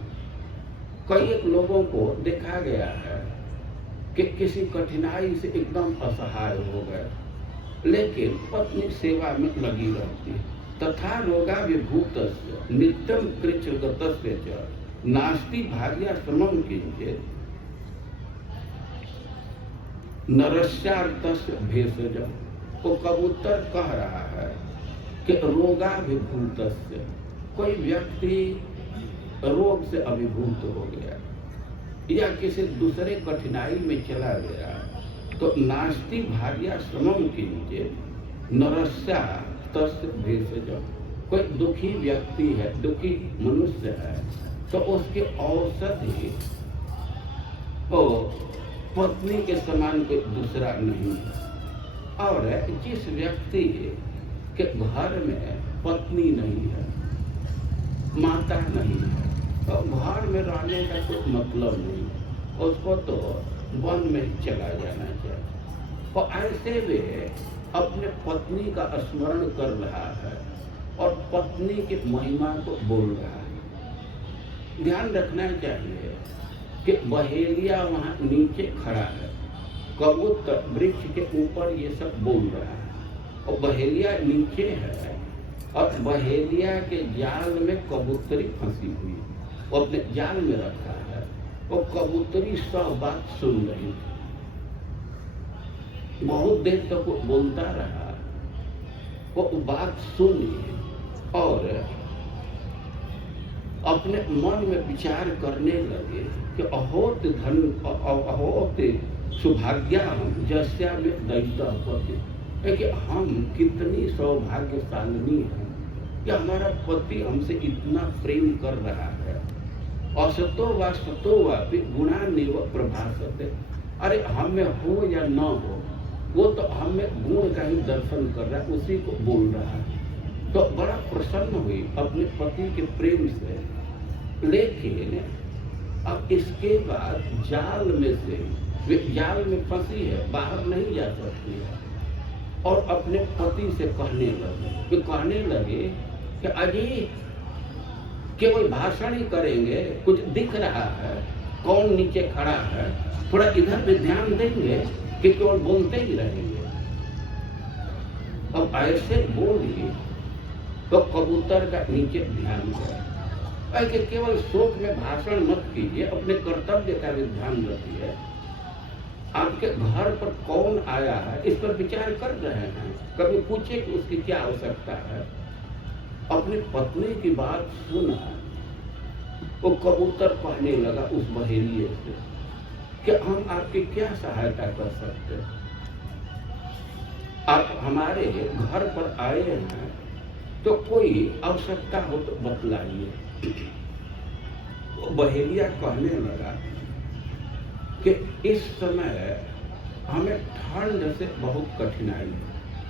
कई लोगों को देखा गया है कि किसी कठिनाई से एकदम असहाय हो गए, लेकिन पत्नी सेवा में लगी रहती है। तथा रोगा विभूतस्य नित्यम कृच्छ्रगतस्य च नास्ति भार्या श्रमं किंचित् नरस्यार्थस्य भेषजम्। वो कबूतर कह रहा है कि रोगा विभूतस्य, कोई व्यक्ति रोग से अभिभूत हो गया या किसी दूसरे कठिनाई में चला गया तो नास्ति भार्या श्रमं किंचित् नरस्या तस्य भेषजम्। कोई दुखी व्यक्ति है, दुखी मनुष्य है, तो उसके औषधि तो पत्नी के समान कोई दूसरा नहीं है। और जिस व्यक्ति के घर में पत्नी नहीं है, माता नहीं है, तो घर में रहने का कोई मतलब नहीं, उसको तो वन में चला जाना चाहिए। और ऐसे में अपने पत्नी का स्मरण कर रहा है और पत्नी की महिमा को बोल रहा है। ध्यान रखना चाहिए कि बहेलिया वहाँ नीचे खड़ा है, कबूतर वृक्ष के ऊपर ये सब बोल रहा है और बहेलिया नीचे है और बहेलिया के जाल में कबूतरी फंसी हुई है, वो अपने जाल में रखा है और कबूतरी सब बात सुन रही थी। बहुत देर तक वो बोलता रहा, वो बात सुनी और अपने मन में विचार करने लगे कि अहोत धन अहोत सौभाग्या हम जस्या में दैता पति, कि हम कितनी सौभाग्यशालिनी हैं कि हमारा पति हमसे इतना प्रेम कर रहा है। असतो व सतो वापि गुणान्निव प्रभासते। अरे हमें हो या न हो, वो तो हमें गुण का ही दर्शन कर रहा है, उसी को बोल रहा है। तो बड़ा प्रसन्न हुई अपने पति के प्रेम से। लेकिन अब इसके बाद जाल में से, वे जाल में फंसी है, बाहर नहीं जा सकती है, और अपने पति से कहने लगे कि अजी केवल भाषण ही करेंगे, कुछ दिख रहा है, कौन नीचे खड़ा है, थोड़ा इधर भी ध्यान देंगे कि केवल बोलते ही रहेंगे। अब ऐसे बोली तो कबूतर का नीचे ध्यान गया कि केवल शोक में भाषण मत कीजिए, अपने कर्तव्य का भी ध्यान रखिए। आपके घर पर कौन आया है इस पर विचार कर रहे हैं, कभी पूछे कि उसकी क्या आवश्यकता है। अपनी पत्नी की बात सुना, वो कबूतर कहने लगा उस बहेलिए से कि हम आपकी क्या सहायता कर सकते हैं, आप हमारे घर पर आए हैं तो कोई आवश्यकता हो तो बतलाइए। वो बहेलिया कहने लगा कि इस समय हमें ठंड से बहुत कठिनाई है।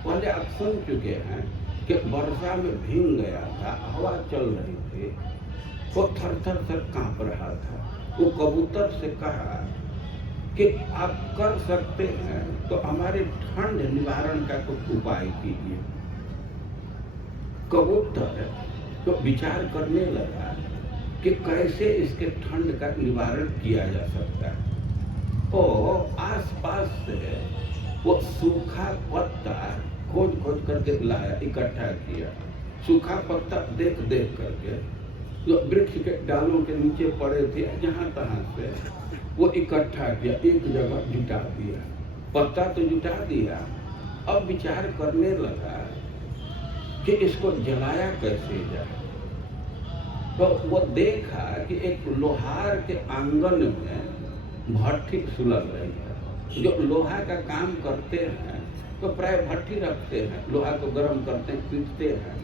पहले आप सुन चुके हैं कि वर्षा में भीग गया था, हवा चल रही थी, वो थर थर थर कांप रहा था। वो कबूतर से कहा कि आप कर सकते हैं तो हमारे ठंड निवारण का कुछ उपाय कीजिए। कबूतर तो विचार करने लगा कि कैसे इसके ठंड का निवारण किया जा सकता है। और आसपास से वो सूखा पत्ता खोज खोज करके लाया, इकट्ठा किया। सूखा पत्ता देख देख करके जो वृक्ष के डालों के नीचे पड़े थे जहाँ तहाँ से वो इकट्ठा किया, एक जगह जुटा दिया। पत्ता तो जुटा दिया, अब विचार करने लगा कि इसको जलाया कैसे जाए। तो वो देखा कि एक लोहार के आंगन में भट्ठी सुलग रही है। जो लोहा का काम करते हैं तो प्राय भट्ठी रखते हैं, लोहा को गर्म करते हैं, पीटते हैं।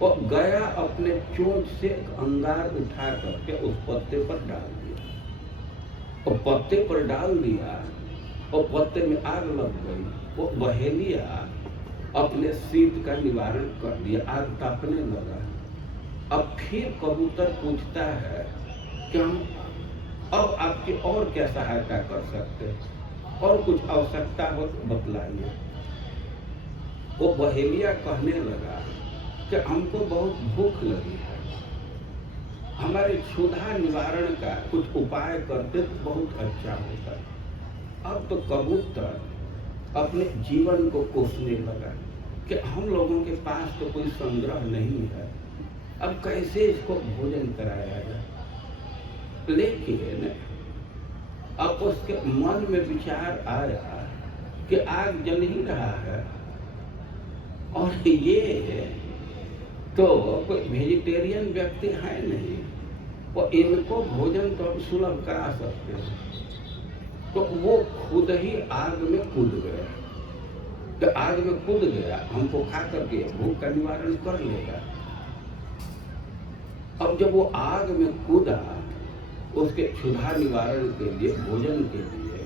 वो गया, अपने चोंच से अंगार उठा करके उस पत्ते पर डाल दिया। और पत्ते पर डाल दिया और पत्ते में आग लग गई। वो बहेलिया अपने शीत का निवारण कर दिया, आग तापने लगा। अब फिर कबूतर पूछता है कि हम अब आपकी और क्या सहायता कर सकते हैं, और कुछ आवश्यकता हो तो बतलाइए। वो बहेलिया कहने लगा कि हमको बहुत भूख लगी है, हमारे क्षुधा निवारण का कुछ उपाय करते तो बहुत अच्छा होता। अब तो कबूतर अपने जीवन को कोसने लगा कि हम लोगों के पास तो कोई संग्रह नहीं है, अब कैसे इसको भोजन कराया जाए। लेकिन अब उसके मन में विचार आया कि आग जल ही रहा है और ये तो कोई वेजिटेरियन व्यक्ति है नहीं, और इनको भोजन तो हम सुलभ करा सकते हैं। तो वो खुद ही आग में कूद गया। तो आग में कूद गया, हमको खा करके भूख का निवारण कर लेगा। अब जब वो आग में कूदा उसके क्षुधा निवारण के लिए, भोजन के लिए,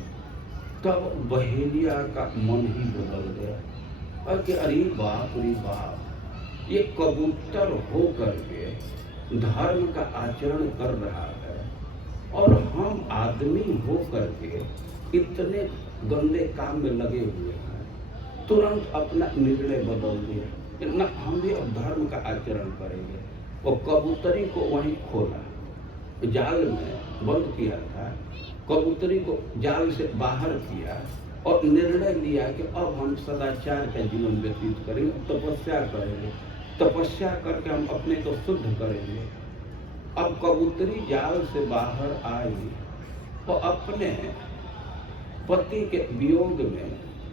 तब बहेलिया का मन ही बदल गया और कि अरे बाप रे बाप, ये कबूतर हो करके धर्म का आचरण कर रहा है और हम आदमी हो करके इतने गंदे काम में लगे हुए हैं। तुरंत अपना निर्णय बदल दिया कि न, हम भी अब धर्म का आचरण करेंगे। और कबूतरी को वहीं खोला, जाल में बंद किया था, कबूतरी को जाल से बाहर किया और निर्णय लिया कि अब हम सदाचार का जीवन व्यतीत करेंगे, तपस्या करेंगे, तपस्या करके हम अपने को शुद्ध करेंगे। अब कबूतरी जाल से बाहर आई और अपने पति के वियोग में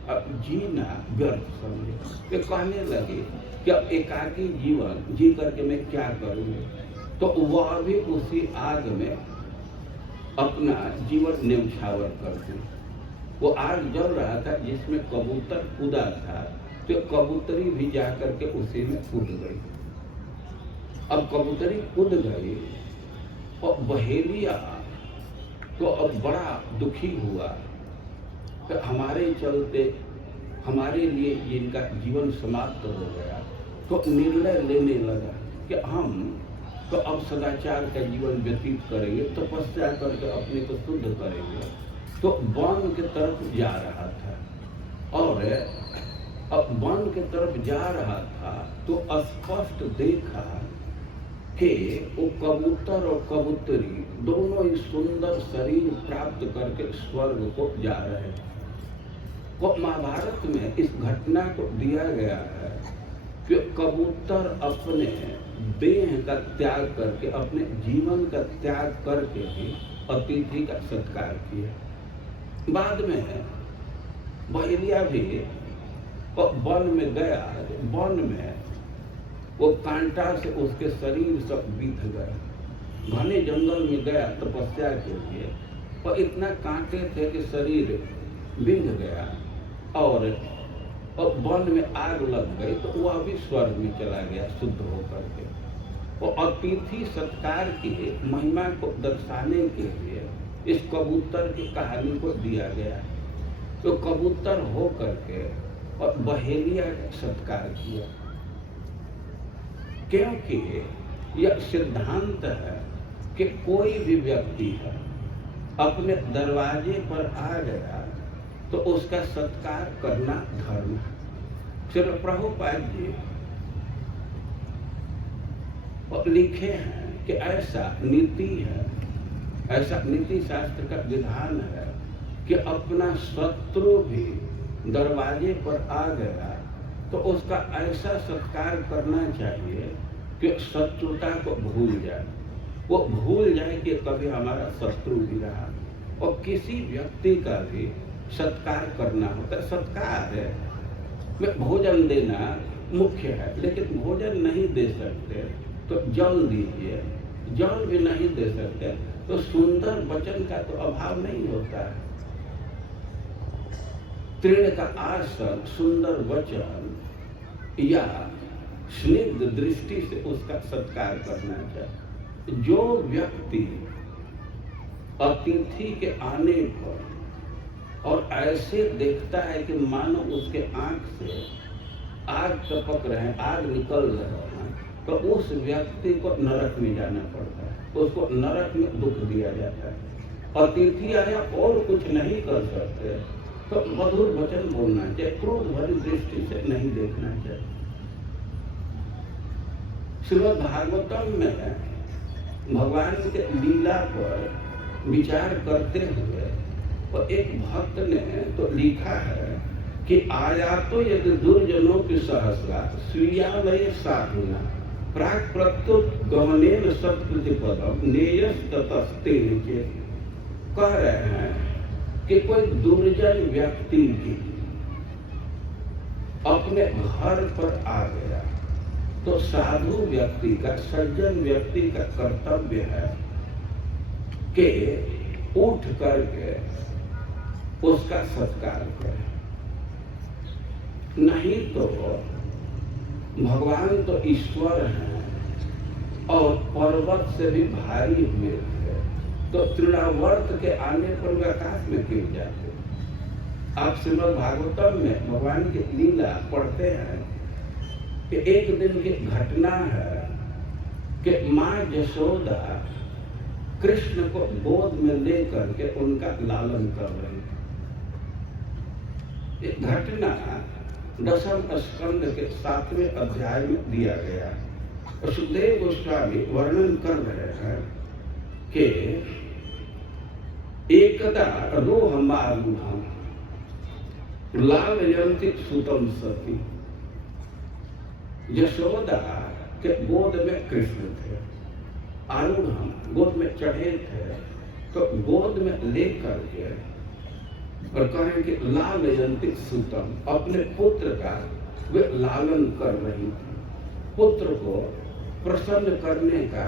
अब जीना व्यर्थ समझे। वे कहने लगे कि अब एकाकी जीवन जी करके मैं क्या करूँगी। तो वह भी उसी आग में अपना जीवन न्यौछावर कर दी। वो आग जल रहा था जिसमें कबूतर कूदा था, तो कबूतरी भी जाकर के उसी में कूद गई। अब कबूतरी कूद गई और बहेलिया तो अब बड़ा दुखी हुआ कि हमारे चलते हमारे लिए इनका जीवन समाप्त हो गया। तो निर्णय लेने लगा कि हम तो अब सदाचार का जीवन व्यतीत करेंगे, तपस्या करके अपने को शुद्ध करेंगे। तो वन की तरफ जा रहा था और अब वन की तरफ जा रहा था तो स्पष्ट देखा कि वो कबूतर और कबूतरी दोनों ही सुंदर शरीर प्राप्त करके स्वर्ग को जा रहे हैं। वो महाभारत में इस घटना को दिया गया है कि कबूतर अपने देह का त्याग करके, अपने जीवन का त्याग करके भी अतिथि का सत्कार किया। बाद में बहेलिया भी वन में गया, वन में वो कांटा से उसके शरीर सब बीत गए। घने जंगल में गया तपस्या के लिए और इतना कांटे थे कि शरीर बीत गया और वन में आग लग गई। तो वह भी स्वर्ग में चला गया शुद्ध होकर के। और अतिथि सत्कार की महिमा को दर्शाने के लिए इस कबूतर की कहानी को दिया गया। तो कबूतर हो करके और बहेलिया का सत्कार किया, क्योंकि यह सिद्धांत है कि कोई भी व्यक्ति है अपने दरवाजे पर आ गया तो उसका सत्कार करना धर्म है। श्री प्रभुपाद जी लिखे हैं कि ऐसा नीति है, ऐसा नीति शास्त्र का विधान है कि अपना शत्रु भी दरवाजे पर आ गया तो उसका ऐसा सत्कार करना चाहिए कि शत्रुता को भूल जाए, वो भूल जाए कि कभी हमारा शत्रु भी रहा। और किसी व्यक्ति का भी सत्कार करना होता है। सत्कार है में भोजन देना मुख्य है, लेकिन भोजन नहीं दे सकते तो जल दीजिए, जल भी नहीं दे सकते तो सुंदर वचन का तो अभाव नहीं होता है। तृण का आसन, सुंदर वचन या स्निग्ध दृष्टि से उसका सत्कार करना चाहिए। जो व्यक्ति अतिथि के आने पर और ऐसे देखता है कि मानो उसके आंख से आग टपक रहे, आग निकल रहा है, तो उस व्यक्ति को नरक में जाना पड़ता है, उसको नरक में दुख दिया जाता है। अतिथि आया और कुछ नहीं कर सकते तो मधुर वचन बोलना चाहिए, क्रोध भरी दृष्टि से नहीं देखना चाहिए। श्रीमद् भागवतम में भगवान के लीला पर विचार करते हुए तो एक भक्त ने तो लिखा है कि आया तो यदि दुर्जनों की सहस्रा स्वीयालय साधुना प्राक प्रत्युत गमनेन सत्कृति पदम नेयस ततस्ते नीचे। कह रहे हैं कि कोई दुर्जन व्यक्ति भी अपने घर पर आ गया तो साधु व्यक्ति का, सज्जन व्यक्ति का कर्तव्य है कि उठ करके उसका सत्कार करे। नहीं तो भगवान तो ईश्वर हैं और पर्वत से भी भारी हुए थे तो तृणावर्त के आने पर वे आकाश में क्यों जाते। आप श्रीमद् भागवतम में भगवान की लीला पढ़ते हैं कि एक दिन की घटना है कि माँ यशोदा कृष्ण को गोद में लेकर के उनका लालन कर रही थी। एक घटना दशम स्कंद के 7वें अध्याय में दिया गया। सुखदेव गोस्वामी वर्णन कर रहे हैं कि एकदा रोहमारूढ़ लालयन्ति सुतम सती। यशोदा के गोद में कृष्ण थे, आरूढ़ गोद में चढ़े थे, तो गोद में लेकर के और कहें कि लालयन्ति सुतम, अपने पुत्र का वे लालन कर रही थी, पुत्र को प्रसन्न करने का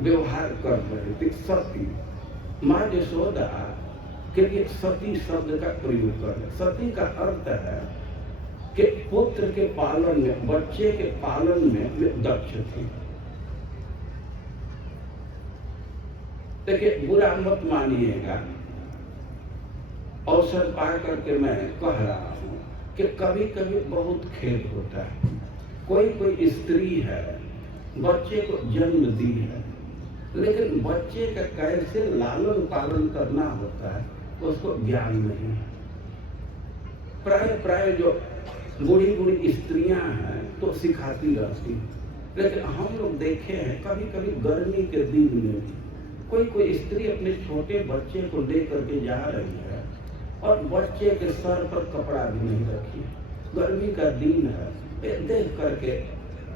व्यवहार कर रही थी। सती, माँ यशोदा के लिए सती शब्द का प्रयोग कर। सती का अर्थ है कि पुत्र के पालन में, बच्चे के पालन में वे दक्ष थी। देखिए, बुरा मत मानिएगा, अवसर पा करके मैं कह रहा हूं कि कभी कभी बहुत खेद होता है। कोई स्त्री है, बच्चे को जन्म दी है, लेकिन बच्चे का कैसे लालन पालन करना होता है उसको ज्ञान नहीं है। प्राय जो बूढ़ी स्त्रियां हैं तो सिखाती रहती हैं, लेकिन हम लोग देखे हैं कभी कभी गर्मी के दिन में कोई स्त्री अपने छोटे बच्चे को लेकर के जा रही है और बच्चे के सर पर कपड़ा भी नहीं रखी। गर्मी का दिन है, ये देख करके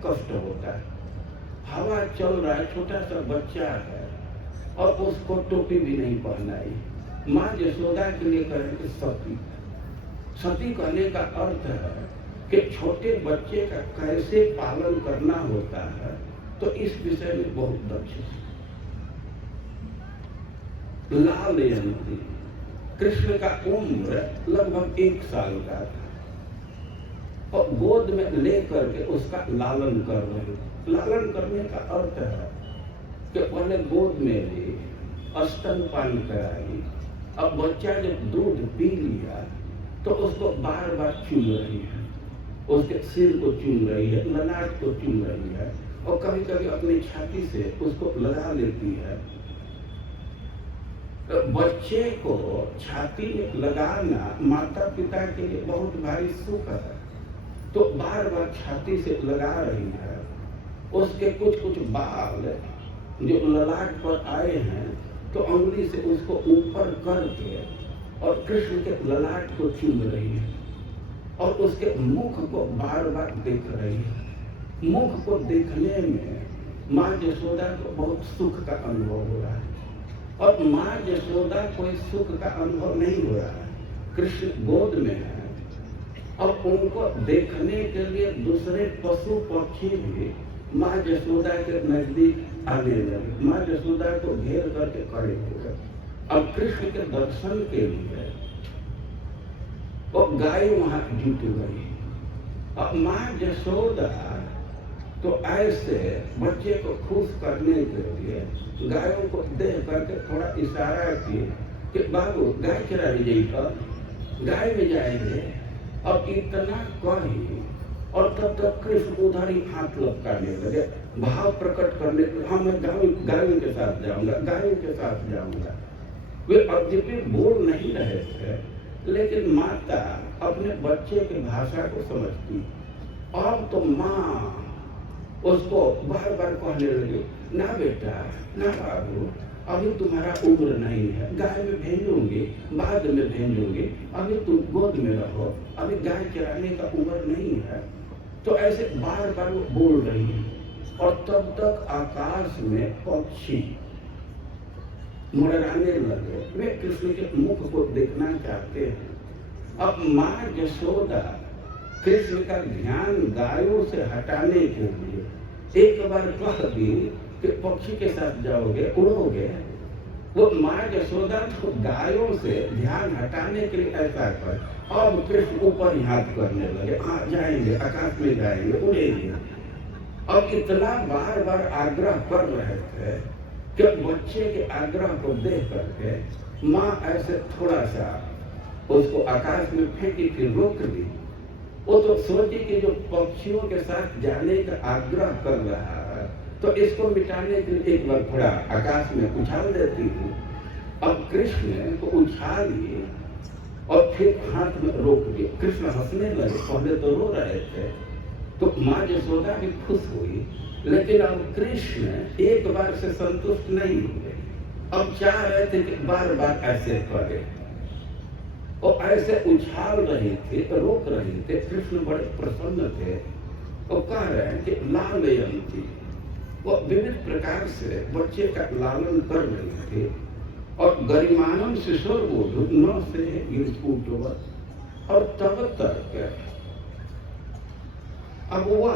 कष्ट होता है। हवा चल रहा है, छोटा सा बच्चा है और उसको टोपी भी नहीं पहनाई। माँ यशोदा के लिए कहें कि सती। सती कहने का अर्थ है कि छोटे बच्चे का कैसे पालन करना होता है, तो इस विषय में बहुत दक्ष है। लालयन्ति, कृष्ण का उम्र लगभग 1 साल का था और गोद में लेकर के उसका लालन कर रहे। लालन करने का अर्थ है कि पहले गोद में भी स्तनपान कराई, अब बच्चा जब दूध पी लिया तो उसको बार बार चूम रही है, उसके सिर को चूम रही है, ललाट को चूम रही है और कभी कभी अपनी छाती से उसको लगा लेती है। बच्चे को छाती में लगाना माता पिता के लिए बहुत भारी सुख है, तो बार बार छाती से लगा रही है। उसके कुछ बाल जो ललाट पर आए हैं तो उंगली से उसको ऊपर करके और कृष्ण के ललाट को चूम रही है और उसके मुख को बार बार देख रही है। मुख को देखने में माँ यशोदा को बहुत सुख का अनुभव हो रहा है और माँ यशोदा कोई सुख का अनुभव नहीं हो रहा है। कृष्ण गोद में है और उनको देखने के लिए दूसरे पशु पक्षी भी माँ यशोदा के नजदीक आने लगे, माँ यशोदा को घेर करके खड़े हो गए। अब कृष्ण के दर्शन के लिए और गाय वहां जुट गई। अब माँ यशोदा तो ऐसे बच्चे को खुश करने के लिए गायों को देख करके थोड़ा इशारा की कि बाबू गाय चराने जाइए, गाय में जाएंगे। अब इतना कही और तब तक कृष्ण उधर ही हाथ लपकाने लगे, भाव प्रकट करने के। हाँ, मैं गायों के साथ जाऊंगा, गायों के साथ जाऊंगा। वे अद्यपि बोल नहीं रहे थे, लेकिन माता अपने बच्चे की भाषा को समझती। अब तो माँ उसको बार बार कहने लगी, ना बेटा, ना बाबू, अभी तुम्हारा उम्र नहीं है, गाय में भेजूंगी, बाद में भेजूंगी, अभी तुम गोद में रहो, अभी गाय चराने का उम्र नहीं है। तो ऐसे बार बार वो बोल रही है और तब तक आकाश में पक्षी मुड़राने लगे। वे कृष्ण के मुख को देखना चाहते हैं। अब माँ यशोदा कृष्ण का ध्यान गायों से हटाने के लिए एक बार कह दी कि पक्षी के साथ जाओगे, उड़ोगे। वो माँ यशोदा तो गायों से ध्यान हटाने के लिए ऐसा कर, अब कृष्ण ऊपर ही हाथ करने लगे, हाँ जाएंगे, आकाश में जाएंगे, उड़ेंगे। अब इतना बार बार आग्रह कर रहे थे कि बच्चे के आग्रह को देख करके माँ ऐसे थोड़ा सा उसको आकाश में फेंकी, फिर रोक दी। वो तो सोची कि जो पक्षियों के साथ जाने का आग्रह कर रहा है तो इसको मिटाने के लिए एक बार थोड़ा आकाश में उछाल देती हूँ। अब कृष्ण को उछाली और फिर हाथ में रोक दिए। कृष्ण हंसने लगे, पहले तो रो रहे थे, तो माँ यशोदा भी खुश हुई, लेकिन अब कृष्ण एक बार से संतुष्ट नहीं हुए। अब चाह रहे थे कि बार बार ऐसे करे और ऐसे उछाल रहे थे, रोक रहे थे। कृष्ण बड़े प्रसन्न थे और कह रहे हैं कि लालयंती, वो विविध प्रकार से बच्चे का लालन कर रहे थे और गरिमानम शिशोर बोधु न से गिरपुटवत। और तब तक अब वह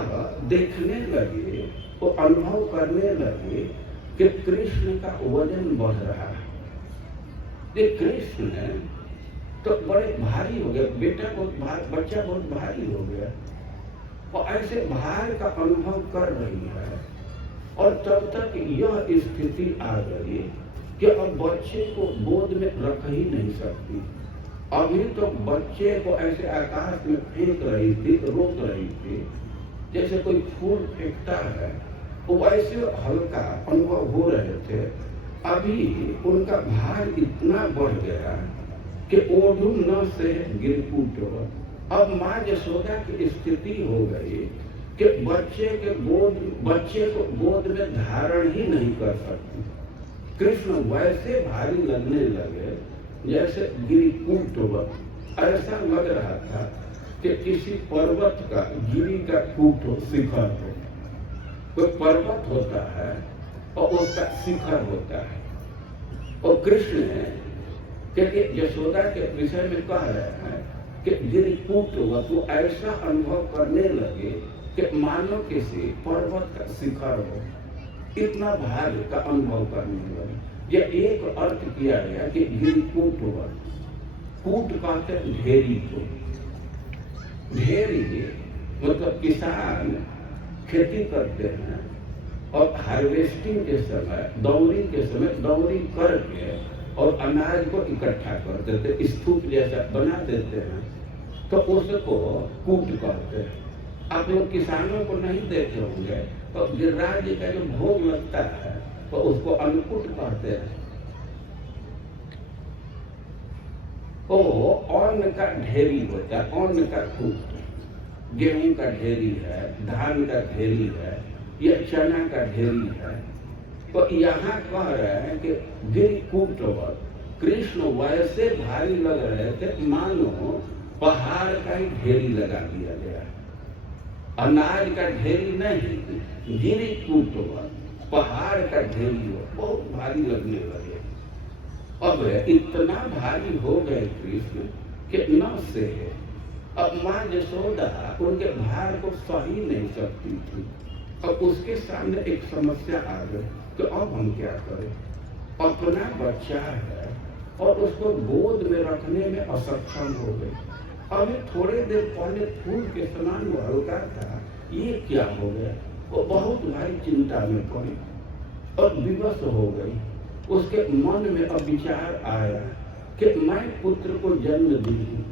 देखने लगे, वो अनुभव करने लगे कि कृष्ण का वजन बढ़ रहा है। ये कृष्ण तो बड़े भारी हो गया, बेटा बहुत बच्चा बहुत भारी हो गया और ऐसे भार का अनुभव कर रही है। और तब तक यह स्थिति आ गई कि अब बच्चे को गोद में रख ही नहीं सकती। अभी तो बच्चे को ऐसे आकाश में फेंक रही थी, रोक रही थी, जैसे कोई फूल फेंकता है, वैसे हल्का अनुभव हो रहे थे। अभी उनका भार इतना बढ़ गया कि ओढ़ू न से गिरपुटो। अब माँ यशोदा की स्थिति हो गई कि बच्चे को गोद में धारण ही नहीं कर सकती। कृष्ण वैसे भारी लगने लगे जैसे गिरिकूट। ऐसा लग रहा था कि किसी पर्वत का, गिरी का कूट हो, शिखर हो। कोई पर्वत होता है और उसका शिखर होता है। और कृष्ण क्योंकि यशोदा के विषय में कह रहे हैं कि गिरिकूट हुआ, तो ऐसा अनुभव करने लगे कि मानो किसी पर्वत का शिखर हो, इतना भार का अनुभव करने लगे। यह एक अर्थ किया गया कि गिरिकूट हुआ। कूट कहते हैं ढेरी को। ढेरी मतलब किसान खेती करते हैं और हार्वेस्टिंग के समय, दौरी के समय दौरी करके और अनाज को इकट्ठा कर देते, स्तूप जैसा बना देते हैं, तो उसको कूट कहते हैं। आप लोग किसानों को नहीं देखे होंगे, तो गिरिराज जी का जो भोग लगता है तो उसको अन्नकूट कहते हैं। तो अन्न का ढेरी होता है, अन्न का कूट। गेहूं का ढेरी है, धान का ढेरी है, या चना का ढेरी है। तो यहाँ कह रहे हैं कि गिरिकूटवत, कृष्ण वैसे भारी लग रहे थे मानो पहाड़ का ही ढेरी लगा दिया गया। अनाज का ढेरी नहीं, गिरी कूट पहाड़ का ढेरी हो, बहुत भारी लगने लगे। अब इतना भारी हो गए कृष्ण कि न से अब माँ यशोदा उनके भार को सही नहीं सकती थी। अब उसके सामने एक समस्या आ गई कि अब हम क्या करें। अपना बच्चा है और उसको गोद में रखने में असक्षम हो गई। अभी थोड़े देर पहले फूल के समान वो हल्का था, ये क्या हो गया। वो बहुत भारी चिंता में पड़ी और विवश हो गई। उसके मन में अब विचार आया कि मैं पुत्र को जन्म दी हूँ,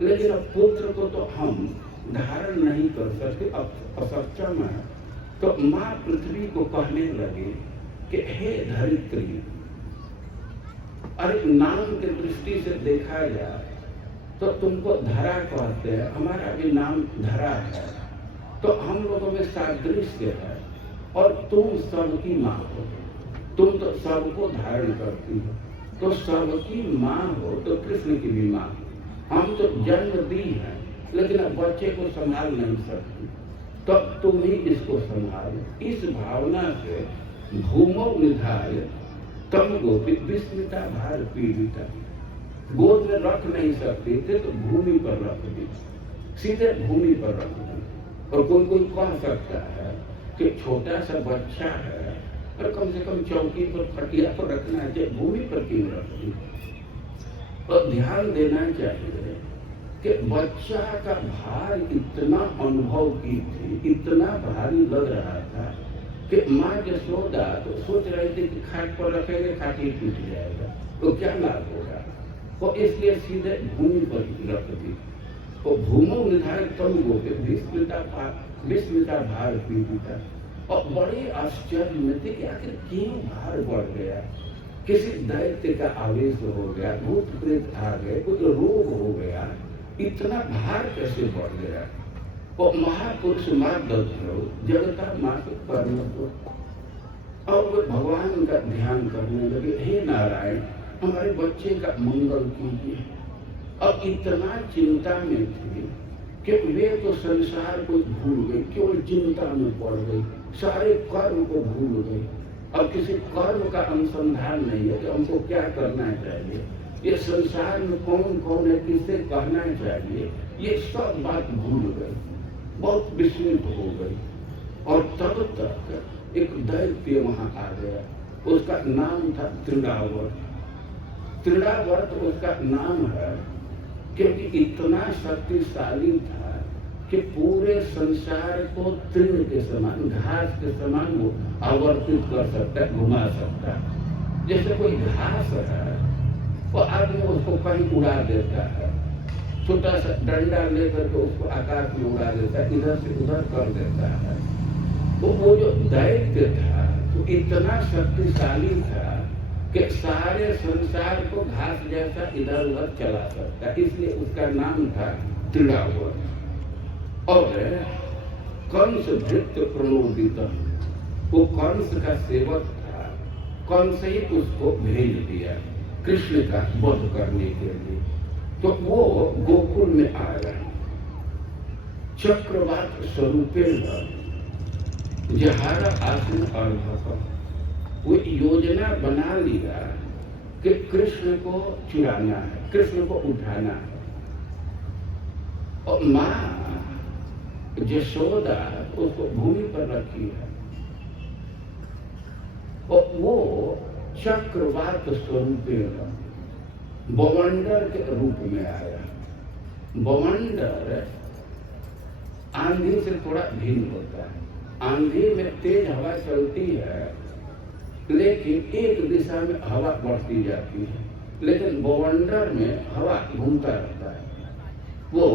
लेकिन अब पुत्र को तो हम धारण नहीं कर सकते, अब असक्षम है। तो माँ पृथ्वी को कहने लगे कि हे धरित्री, अरे नाम की दृष्टि से देखा जाए तो तुमको धरा कहते हैं, हमारा भी नाम धरा है, तो हम लोगों में सादृश्य है। और तुम सबकी माँ हो, तुम तो सबको धारण करती हो, तो सबकी माँ हो तो कृष्ण की भी माँ। हम तो जन्म दी है, लेकिन अब बच्चे को संभाल नहीं सकती, तो तुम ही इसको संभालो। इस भावना से भूमो निधाय तम गोपी विस्मिता भार पीड़िता, गोद में रख नहीं सकते थे तो भूमि पर रख दी, सीधे भूमि पर रख दी। और कोई कोई कह सकता है कि छोटा सा बच्चा है और कम से कम चौकी पर खटिया पर रखना चाहिए, भूमि पर क्यों रख दी। और ध्यान देना चाहिए कि बच्चा का भार इतना अनुभव की थी, इतना भारी लग रहा था कि माँ यशोदा तो सोच रही थी कि खाट पर रखेंगे खाट ही टूट जाएगा, तो क्या लाभ होगा। तो इसलिए सीधे भूमि पर रख दी। तो भूमो निर्धारित तम गोपे विस्मिता भार पीड़िता। और बड़े आश्चर्य में थे कि आखिर क्यों भार बढ़ गया। किसी दैत्य का आवेश हो गया, भूत प्रेत आ गए, कुछ रोग हो गया, इतना भार कैसे बढ़ गया। और महापुरुष मार्गदर्शक जगता मात्र कर्म को, और वे भगवान का ध्यान करने लगे, हे नारायण हमारे बच्चे का मंगल कीजिए। अब इतना चिंता में थे कि वे तो संसार को भूल गई, केवल चिंता में पड़ गई, सारे कर्म को भूल गई। अब किसी कर्म का अनुसंधान नहीं है कि हमको क्या करना चाहिए, ये संसार में कौन कौन है, किससे कहना चाहिए, ये सब बात भूल गई, बहुत विस्मित हो गई। और तब तक एक दैत्य वहां आ गया, उसका नाम था तृणावर्त। तृणावर्त उसका नाम है क्योंकि इतना शक्तिशाली था कि पूरे संसार को तृण के समान, घास के समान वो आवर्तित कर सकता है, घुमा सकता है। जैसे कोई घास है वो आदमी उसको कहीं उड़ा देता है, छोटा सा डंडा लेकर के उसको आकाश में उड़ा देता है, इधर से उधर कर देता है। तो वो जो दैत्य था वो इतना शक्तिशाली था कि सारे संसार को घास जैसा इधर उधर चला सकता है, इसलिए उसका नाम था तृणावर्त। और कंस भृत्य प्रणोदित, वो कंस का सेवक था, कंस ही उसको भेज दिया कृष्ण का वध करने के लिए। तो वो गोकुल में आया, चक्रवात स्वरूपेण जहारा आसन अर्धक, वो योजना बना लिया कि कृष्ण को चुराना है, कृष्ण को उठाना है। और माँ यशोदा उसको भूमि पर रखी है और वो चक्रवात स्वरूपेण बवंडर के रूप में आया। बवंडर आंधी से थोड़ा भिन्न होता है, आंधी में तेज हवा चलती है लेकिन एक दिशा में हवा बढ़ती जाती है, लेकिन बवंडर में हवा घूमता रहता है, वो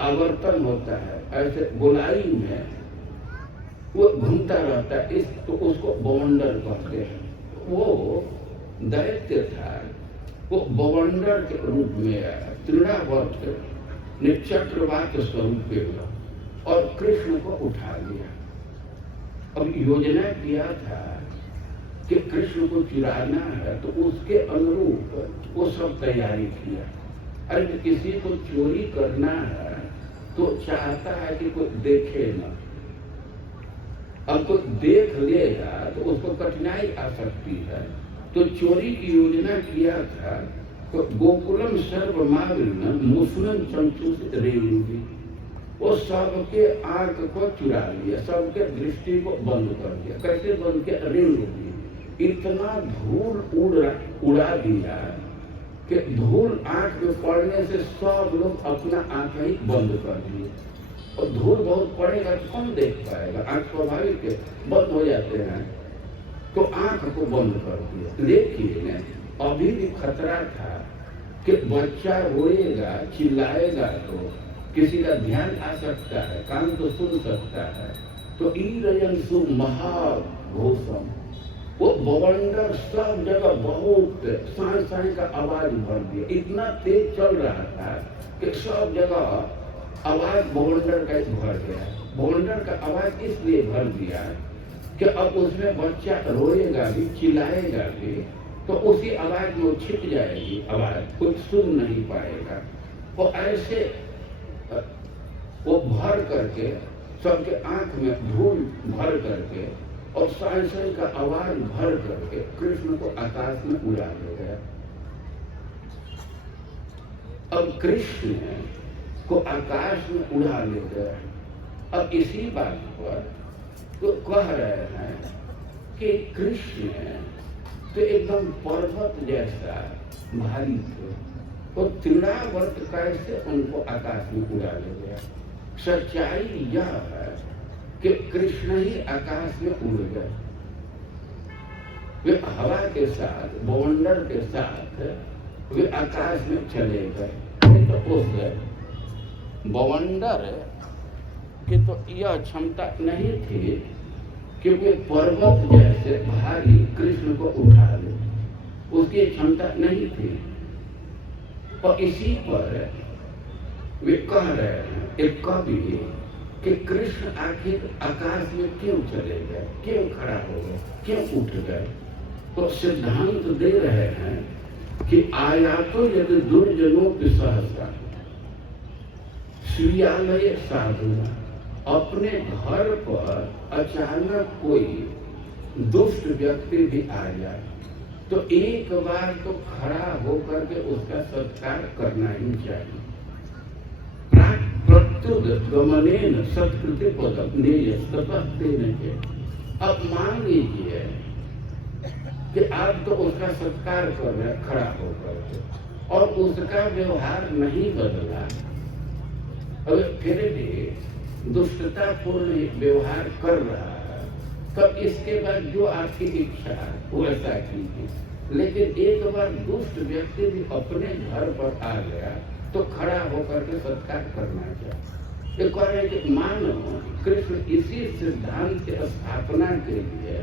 आवर्तन होता है, ऐसे गोलाई में वो घूमता रहता है, इस तो उसको बवंडर कहते हैं। वो दैत्य था, वो बवंडर के रूप में आया, तृणावर्त ने चक्रवात स्वरूप और कृष्ण को उठा लिया। अब योजना किया था कि कृष्ण को चुराना है तो उसके अनुरूप वो सब तैयारी किया। अरे किसी को चोरी करना है तो चाहता है कि कोई देखे ना, अब कोई देख लेगा तो उसको कठिनाई आ सकती है। तो चोरी की योजना किया था तो गोकुलम सर्वमावृणं मुसलं चंचुष रेणुभिः, वो सबके आंख को चुरा लिया, सबके दृष्टि को बंद कर दिया। कैसे बंद किया? रेणुभिः, इतना धूल उड़ा दिया कि धूल आंख में पड़ने से सब लोग अपना आंख ही बंद कर दिए। और धूल बहुत पड़ेगा तो कौन देख पाएगा, आंख स्वाभाविक बंद हो जाते हैं, तो आंख को बंद कर दिया। लेकिन अभी भी खतरा था कि बच्चा रोएगा चिल्लाएगा तो किसी का ध्यान आ सकता है, कान तो सुन सकता है। तो ईरयंसु महाघोषम, वो बवंडर सब जगह बहुत साई साई का आवाज भर दिया। इतना तेज चल रहा था कि सब जगह आवाज बवंडर का भर गया। बवंडर का आवाज इसलिए भर दिया कि अब उसमें बच्चा रोएगा भी चिल्लाएगा भी तो उसी आवाज में छिप जाएगी आवाज, कुछ सुन नहीं पाएगा। वो ऐसे वो भर करके सबके आंख में धूल भर करके और साई साई का आवाज भर करके कृष्ण को आकाश में उड़ा ले गया। अब कृष्ण को आकाश में उड़ा ले गया। अब इसी बात पर तो कह रहे हैं कि कृष्ण तो एकदम पर्वत जैसा भारी थे, और तृणावर्त कैसे उनको आकाश में उड़ा ले गया। सच्चाई यह है कि कृष्ण ही आकाश में उड़ गए। वे हवा के साथ बवंडर के साथ वे आकाश में चले गए। तो उस बवंडर की तो यह क्षमता नहीं थी कि वे पर्वत जैसे भारी कृष्ण को उठा ले, उसकी क्षमता नहीं थी। और इसी पर वे कह रहे हैं एक कवि कि कृष्ण आखिर आकाश में क्यों चले गए, क्यों खड़ा हो गए, क्यों उठ गए। तो सिद्धांत दे रहे हैं कि आया तो यदि दुर्जनों की सहसा श्रीयालय साधुना, अपने घर पर अचानक कोई दुष्ट व्यक्ति भी आ जाए तो एक बार तो खड़ा होकर के उसका सत्कार करना ही चाहिए। प्रत्युत गमनेन सत्कृति पदम नेय। अब मान लीजिए कि आप तो उसका सत्कार कर रहे हैं खड़ा होकर के और उसका व्यवहार नहीं बदला, अगर फिर भी दुष्टतापूर्ण व्यवहार कर रहा है, तब इसके बाद जो आपकी इच्छा वैसा कीजिए। लेकिन एक बार दुष्ट व्यक्ति भी अपने घर पर आ गया तो खड़ा होकर के सत्कार करना चाहिए। एक कह रहे कि मानो कृष्ण इसी सिद्धांत की स्थापना के लिए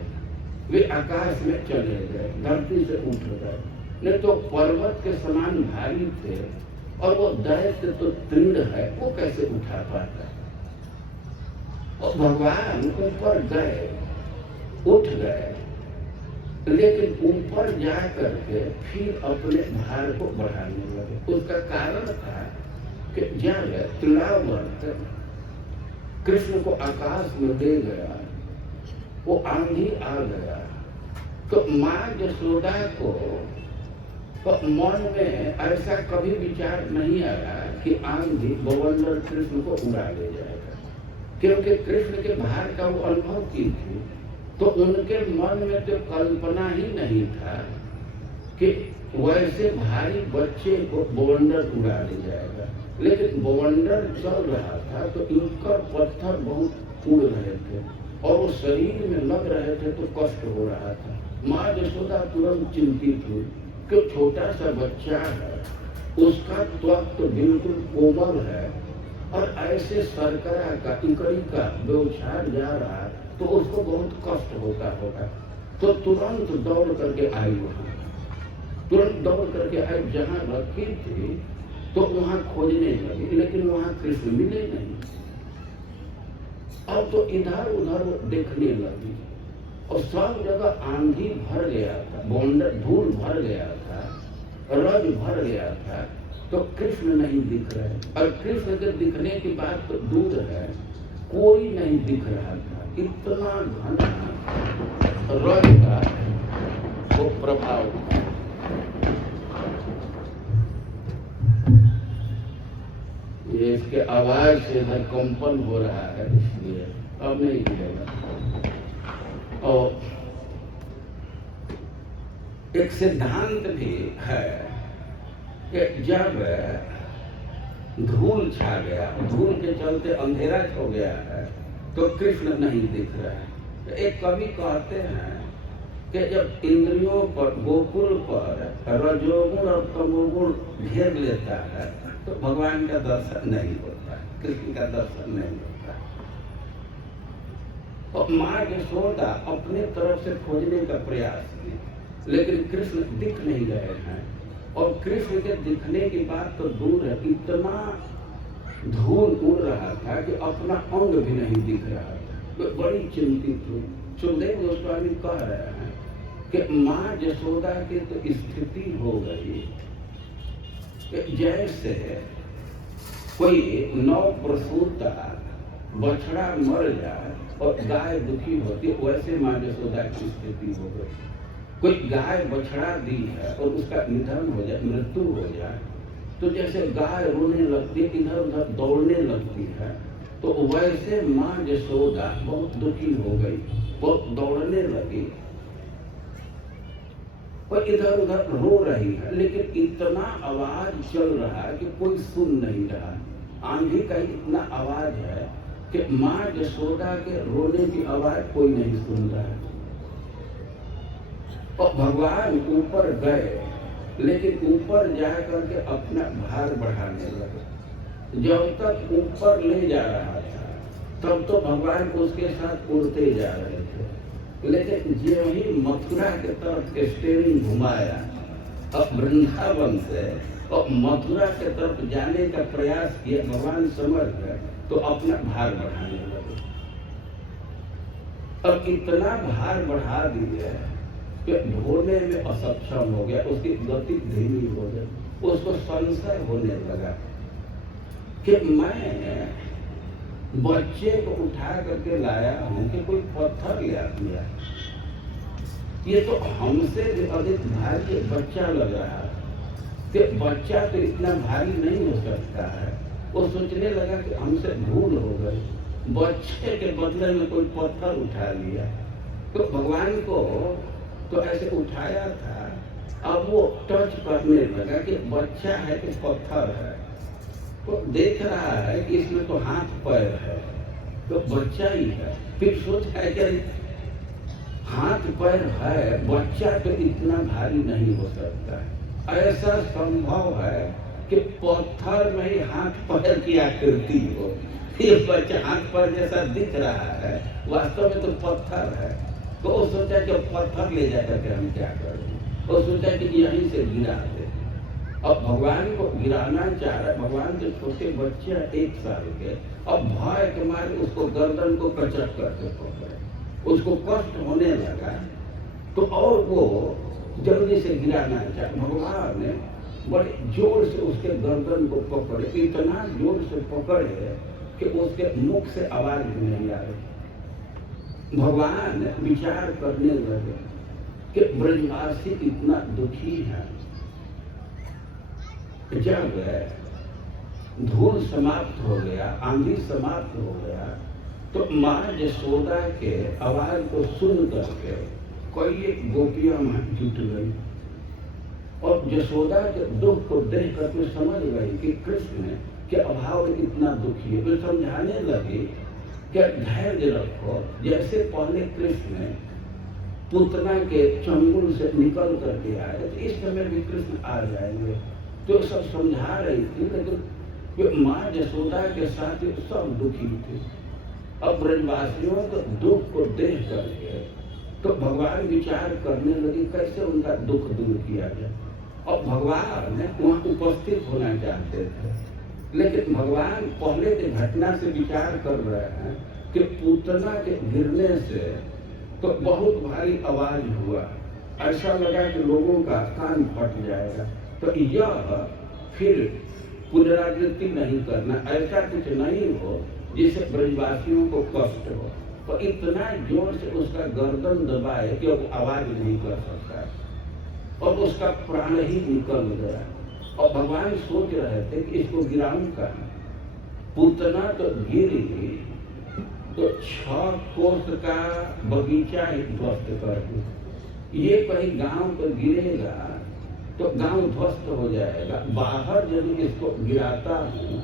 वे आकाश में चले गए, धरती से उठ गए। नहीं तो पर्वत के समान भारी थे और वो दैत्य तो दृढ़ है, वो कैसे उठा पाता। और भगवान ऊपर गए, उठ गए, लेकिन ऊपर जा करके फिर अपने भार को बढ़ाने लगे। उसका कारण था कि जब तृणावर्त कृष्ण को आकाश में ले गया, वो आंधी आ गया, तो माँ यशोदा को तो मन में ऐसा कभी विचार नहीं आया कि आंधी बवंडर कृष्ण को उड़ा ले जाएगा, क्योंकि कृष्ण के भार का वो अनुभव की थी। तो उनके मन में तो कल्पना ही नहीं था कि वैसे भारी बच्चे को बवंडर उड़ा ले जाएगा। लेकिन बवंडर चल रहा था तो इनका पत्थर बहुत उड़ रहे थे और वो शरीर में लग रहे थे तो कष्ट हो रहा था। माँ यशोदा तुरंत चिंतित हुई कि छोटा सा बच्चा है, उसका त्वक तो बिल्कुल कोमल है और ऐसे सरकरा का इकड़ी का व्यवचार जा रहा है तो उसको बहुत कष्ट होता होगा। तो तुरंत दौड़ करके आई, वहां तुरंत दौड़ करके आई जहां रखी थी तो वहां खोजने लगी, लेकिन वहां कृष्ण मिले नहीं। अब तो इधर उधर देखने लगी और सब जगह आंधी भर गया था, बौंडर धूल भर गया था, रज भर गया था, तो कृष्ण नहीं दिख रहे। और कृष्ण के दिखने की बात तो दूर है, कोई नहीं दिख रहा था। इतना घना रज का वो प्रभाव था। ये इसके आवाज से इधर कंपन हो रहा है, इसलिए अब नहीं गिरेगा। और एक सिद्धांत भी है कि जब धूल छा गया, धूल के चलते अंधेरा हो गया है, तो कृष्ण नहीं दिख रहा है। तो एक कवि कहते हैं कि जब इंद्रियों पर, गोकुल पर रजोगुण और तमोगुण घेर लेता है, तो भगवान का दर्शन नहीं होता, कृष्ण का दर्शन नहीं होता। और माँ यशोदा अपने तरफ से खोजने का प्रयास की, लेकिन कृष्ण दिख नहीं रहे हैं। और कृष्ण के दिखने की बात तो दूर है, इतना धूल उड़ रहा था कि अपना अंग भी नहीं दिख रहा था। तो बड़ी चिंतित हुई। सुखदेव गोस्वामी कह रहे हैं कि माँ यशोदा की तो स्थिति हो गई कि जैसे कोई नव प्रसूता बछड़ा मर जाए और गाय दुखी होती, वैसे माँ यशोदा की स्थिति हो गई। कोई गाय बछड़ा दी है और उसका निधन हो जाए, मृत्यु हो जाए, तो जैसे गाय रोने लगती है, इधर उधर दौड़ने लगती है, तो वैसे माँ यशोदा बहुत दुखी हो गई, बहुत दौड़ने लगी और इधर उधर रो रही है। लेकिन इतना आवाज चल रहा है कि कोई सुन नहीं रहा। आंधी का इतना आवाज है कि माँ यशोदा के रोने की आवाज कोई नहीं सुन रहा है। और भगवान ऊपर गए, लेकिन ऊपर जाकर के अपना भार बढ़ाने लगे। जब तक ऊपर ले जा रहा था, तब तो भगवान उसके साथ उड़ते जा रहे थे। लेकिन जो ही मथुरा के तरफ स्टीयरिंग घुमाया, अब वृंदावन से और मथुरा के तरफ जाने का प्रयास किया, भगवान समझ गए तो अपना भार बढ़ाने लगे। अब इतना भार बढ़ा दिया कि ढोने में असक्षम हो गया, उसकी गति धीमी हो गई। उसको संशय होने लगा कि मैं बच्चे को उठा करके लाया हूं कि कोई पत्थर ले दिया, ये तो हमसे भी अधिक भारी बच्चा लग रहा है, कि बच्चा तो इतना भारी नहीं हो सकता है। वो सोचने लगा कि हमसे भूल हो गई, बच्चे के बदले में कोई पत्थर उठा लिया। तो भगवान को तो ऐसे उठाया था, अब वो टच करने लगा कि बच्चा है कि पत्थर है। तो देख रहा है कि इसमें तो हाथ पैर है, तो बच्चा ही है। फिर सोचा है कि हाथ पैर है, बच्चा तो इतना भारी नहीं हो सकता है। ऐसा संभव है कि पत्थर में ही हाथ पैर की आकृति हो। ये बच्चा हाथ पैर जैसा दिख रहा है, वास्तव में तो पत्थर है। तो वो सोचा कि पत्थर ले जाकर के हम क्या करें। वो सोचा कि यहीं से गिरा दे। अब भगवान को गिराना चाह रहा है। भगवान के छोटे बच्चे 1 साल के, अब भय के मारे उसको गर्दन को कचक करके पकड़े, उसको कष्ट होने लगा। तो और वो जल्दी से गिराना चाहे, भगवान ने बड़े जोर से उसके गर्दन को पकड़े, इतना जोर से पकड़े कि उसके मुख से आवाज भी नहीं आ रही। भगवान विचार करने लगे कि ब्रजवासी इतना दुखी है। जब धूल समाप्त हो गया, आंधी समाप्त हो गया, तो माँ यशोदा के आवाज को सुन करके कई गोपियां जुट गई और यशोदा के दुख को देख करके समझ गई कि कृष्ण के अभाव में इतना दुखी है। वे समझाने लगे कि धैर्य रखो, जैसे पहले कृष्ण पुतना के चंगुल से निकल करके आए, तो इस समय भी कृष्ण आ जाएंगे। तो सब समझा रही थी, लेकिन माँ यशोदा के साथ सब दुखी थे। अब ब्रजवासियों के दुख को देख करके तो भगवान विचार करने लगे कैसे उनका दुख दूर किया जाए। और भगवान वहाँ उपस्थित होना चाहते थे, लेकिन भगवान पहले की घटना से विचार कर रहे हैं कि पूतना के गिरने से तो बहुत भारी आवाज हुआ, ऐसा लगा कि लोगों का कान फट जाएगा। तो यह फिर पुनरावृत्ति नहीं करना, ऐसा कुछ नहीं हो जिससे ब्रजवासियों को कष्ट हो। तो इतना जोर से उसका गर्दन दबाए कि वो आवाज नहीं कर सकता और उसका प्राण ही निकल गया। और भगवान सोच रहे थे कि इसको गिराऊं कहाँ। पूतना तो गिरी तो 6 कोस का बगीचा ही ध्वस्त कर दी। ये कहीं गांव पर गिरेगा तो गांव ध्वस्त हो जाएगा। बाहर यदि इसको गिराता हूँ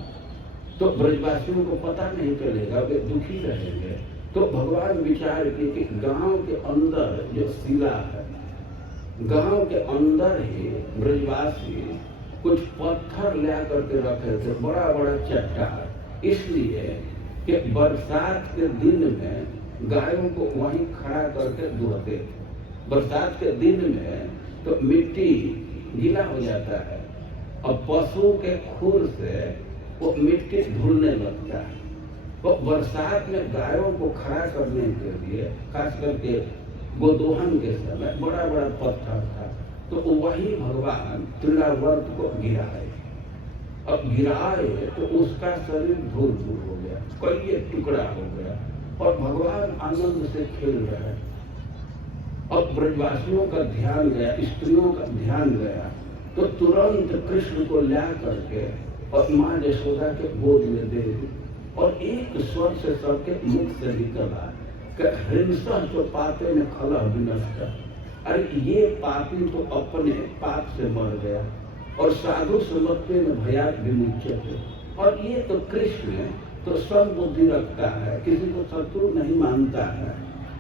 तो ब्रजवासियों को पता नहीं चलेगा, वे दुखी रहेंगे। तो भगवान विचार किए कि गांव के अंदर जो शिला है, गांव के अंदर ही ब्रजवासी कुछ पत्थर ला करके रखे थे, बड़ा बड़ा चट्टान, इसलिए कि बरसात के दिन में गायों को वहीं खड़ा करके दुहते थे। बरसात के दिन में तो मिट्टी गीला हो जाता है और पशु के खुर से वो मिट्टी धुलने लगता है। तो बरसात में गायों को खड़ा करने के लिए खास करके गोदोहन के समय बड़ा बड़ा पत्थर था। तो वही भगवान तृणावर्त को गिराए। अब गिराए तो उसका शरीर धूल धूल हो गया, कई टुकड़ा हो गया और भगवान आनंद से खेल रहे हैं। अब ब्रजवासियों का ध्यान गया, स्त्रियों का ध्यान गया, तो तुरंत कृष्ण को ला करके और माँ यशोदा के गोद में दे दी और एक स्वर से सबके मुख से निकला कि हिंसा तो पापे में खला विनष्ट। अरे ये पापी तो अपने पाप से मर गया और साधु समत्वे में भयात विमुच्यते। और ये तो कृष्ण तो सब बुद्धि रखता है, किसी को शत्रु नहीं मानता है,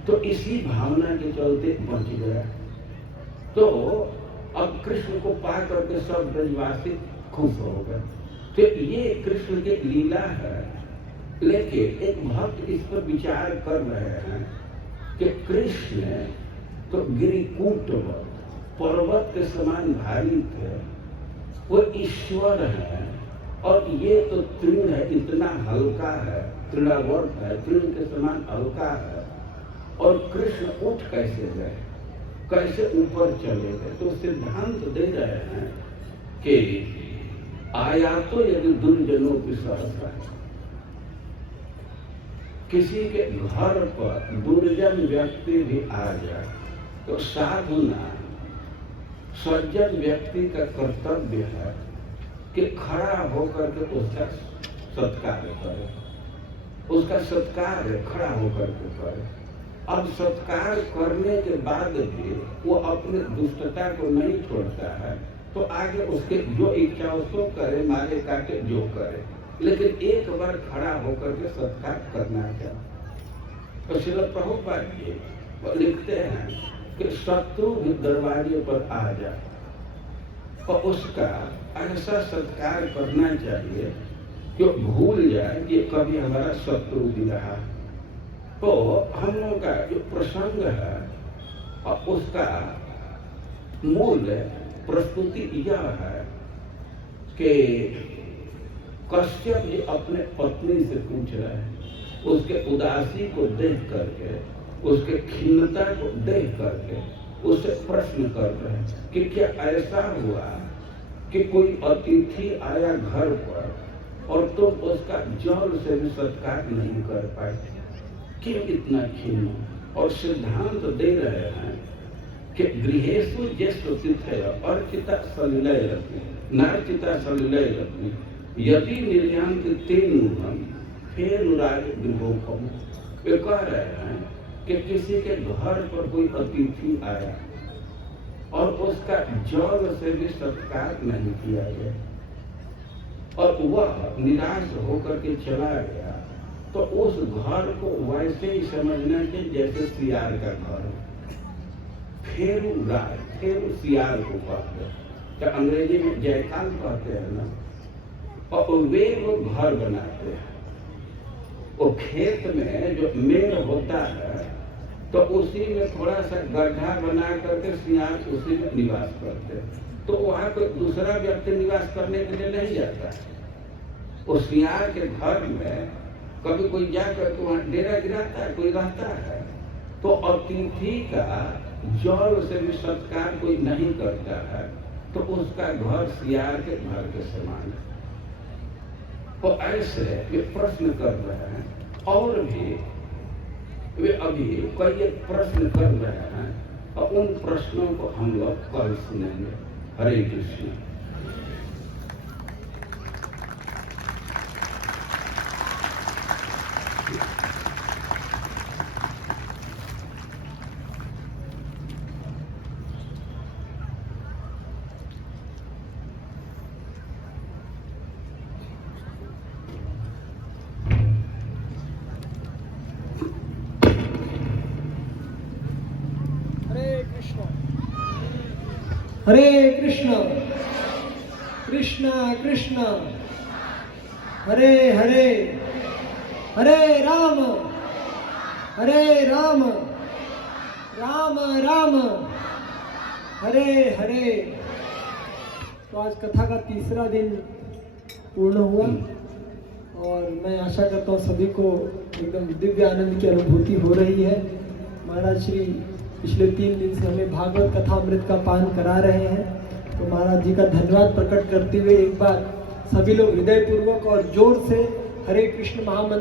तो इसी भावना के चलते बच गया। तो अब कृष्ण को पा करके सब ब्रजवासी खुश हो गए। तो ये कृष्ण की लीला है। लेकिन एक भक्त इस पर विचार कर रहे हैं कि कृष्ण तो गिरिकूटवत पर्वत के समान भारी थे, वो ईश्वर है और ये तो तृण है, इतना हल्का है, तृणावर्त है, तृण के समान हल्का है। और कृष्ण उठ कैसे गए, कैसे ऊपर चले गए? तो सिद्धांत दे रहे हैं कि आया तो यदि दुर्जनों की सहसा, किसी के घर पर दुर्जन व्यक्ति भी आ जाए तो साधुना सज्जन व्यक्ति का कर्तव्य है कि खड़ा होकर के उसका सत्कार करे, उसका सत्कार खड़ा होकर के करे। अब सत्कार करने के बाद भी वो अपने दुष्टता को नहीं छोड़ता है, तो आगे उसके जो इच्छा उसको करे, मारे काटे जो करे, लेकिन एक बार खड़ा होकर के सत्कार करना चाहिए। तो श्रील प्रभुपाद जी लिखते हैं कि शत्रु भी दरवाजे पर आ जाए और उसका ऐसा सत्कार करना चाहिए कि भूल जाए कि कभी हमारा शत्रु भी रहा। तो हम लोगों का जो प्रसंग है और उसका मूल प्रस्तुति यह है कि कश्यप जी अपने पत्नी से पूछ रहे हैं, उसके उदासी को देख करके, उसके खिन्नता को देख करके उससे प्रश्न कर रहे हैं कि क्या ऐसा हुआ कि कोई अतिथि आया घर पर और तुम उसका जल से भी सत्कार नहीं कर पाए, क्यों इतना खिन्न? और सिद्धांत दे रहे हैं कि गृहेषु ज्येष्ठ तिथय अर्चिता सलिलय रत्नी नार्चिता सलिलय रत्नी यदि निर्यांत तेन फेर राज गृहोपम। वे कह रहे हैं कि किसी के घर पर कोई अतिथि आया और उसका जल से भी सत्कार नहीं किया गया और वह निराश होकर के चला गया, तो उस घर को वैसे ही समझना कि जैसे सियार का घर। फेरू गाय, फेरू सियार को कहते हैं, तो अंग्रेजी में जयकाल कहते हैं ना। और वे वो घर बनाते हैं, वो खेत में जो मेड़ होता है तो उसी में थोड़ा सा गड्ढा बना करके सियार उसी में निवास करते हैं। तो वहाँ कोई दूसरा व्यक्ति निवास करने के लिए नहीं जाता है। वो सियार के घर में कभी कोई जाकर के वहाँ डेरा गिराता है, कोई रहता है? तो अतिथि का जल से भी सत्कार कोई नहीं करता है तो उसका घर सियार के घर के समान है। तो ऐसे वे प्रश्न कर रहे हैं और भी वे अभी कई एक प्रश्न कर रहे हैं और उन प्रश्नों को हम लोग कल सुनेंगे। हरे कृष्ण। हरे कृष्ण कृष्ण कृष्ण हरे हरे हरे राम राम राम हरे हरे। तो आज कथा का तीसरा दिन पूर्ण हुआ और मैं आशा करता हूँ सभी को एकदम दिव्य आनंद की अनुभूति हो रही है। महाराज श्री पिछले 3 दिन से हमें भागवत कथा अमृत का पान करा रहे हैं, तो महाराज जी का धन्यवाद प्रकट करते हुए एक बार सभी लोग हृदयपूर्वक और जोर से हरे कृष्ण महामंत्र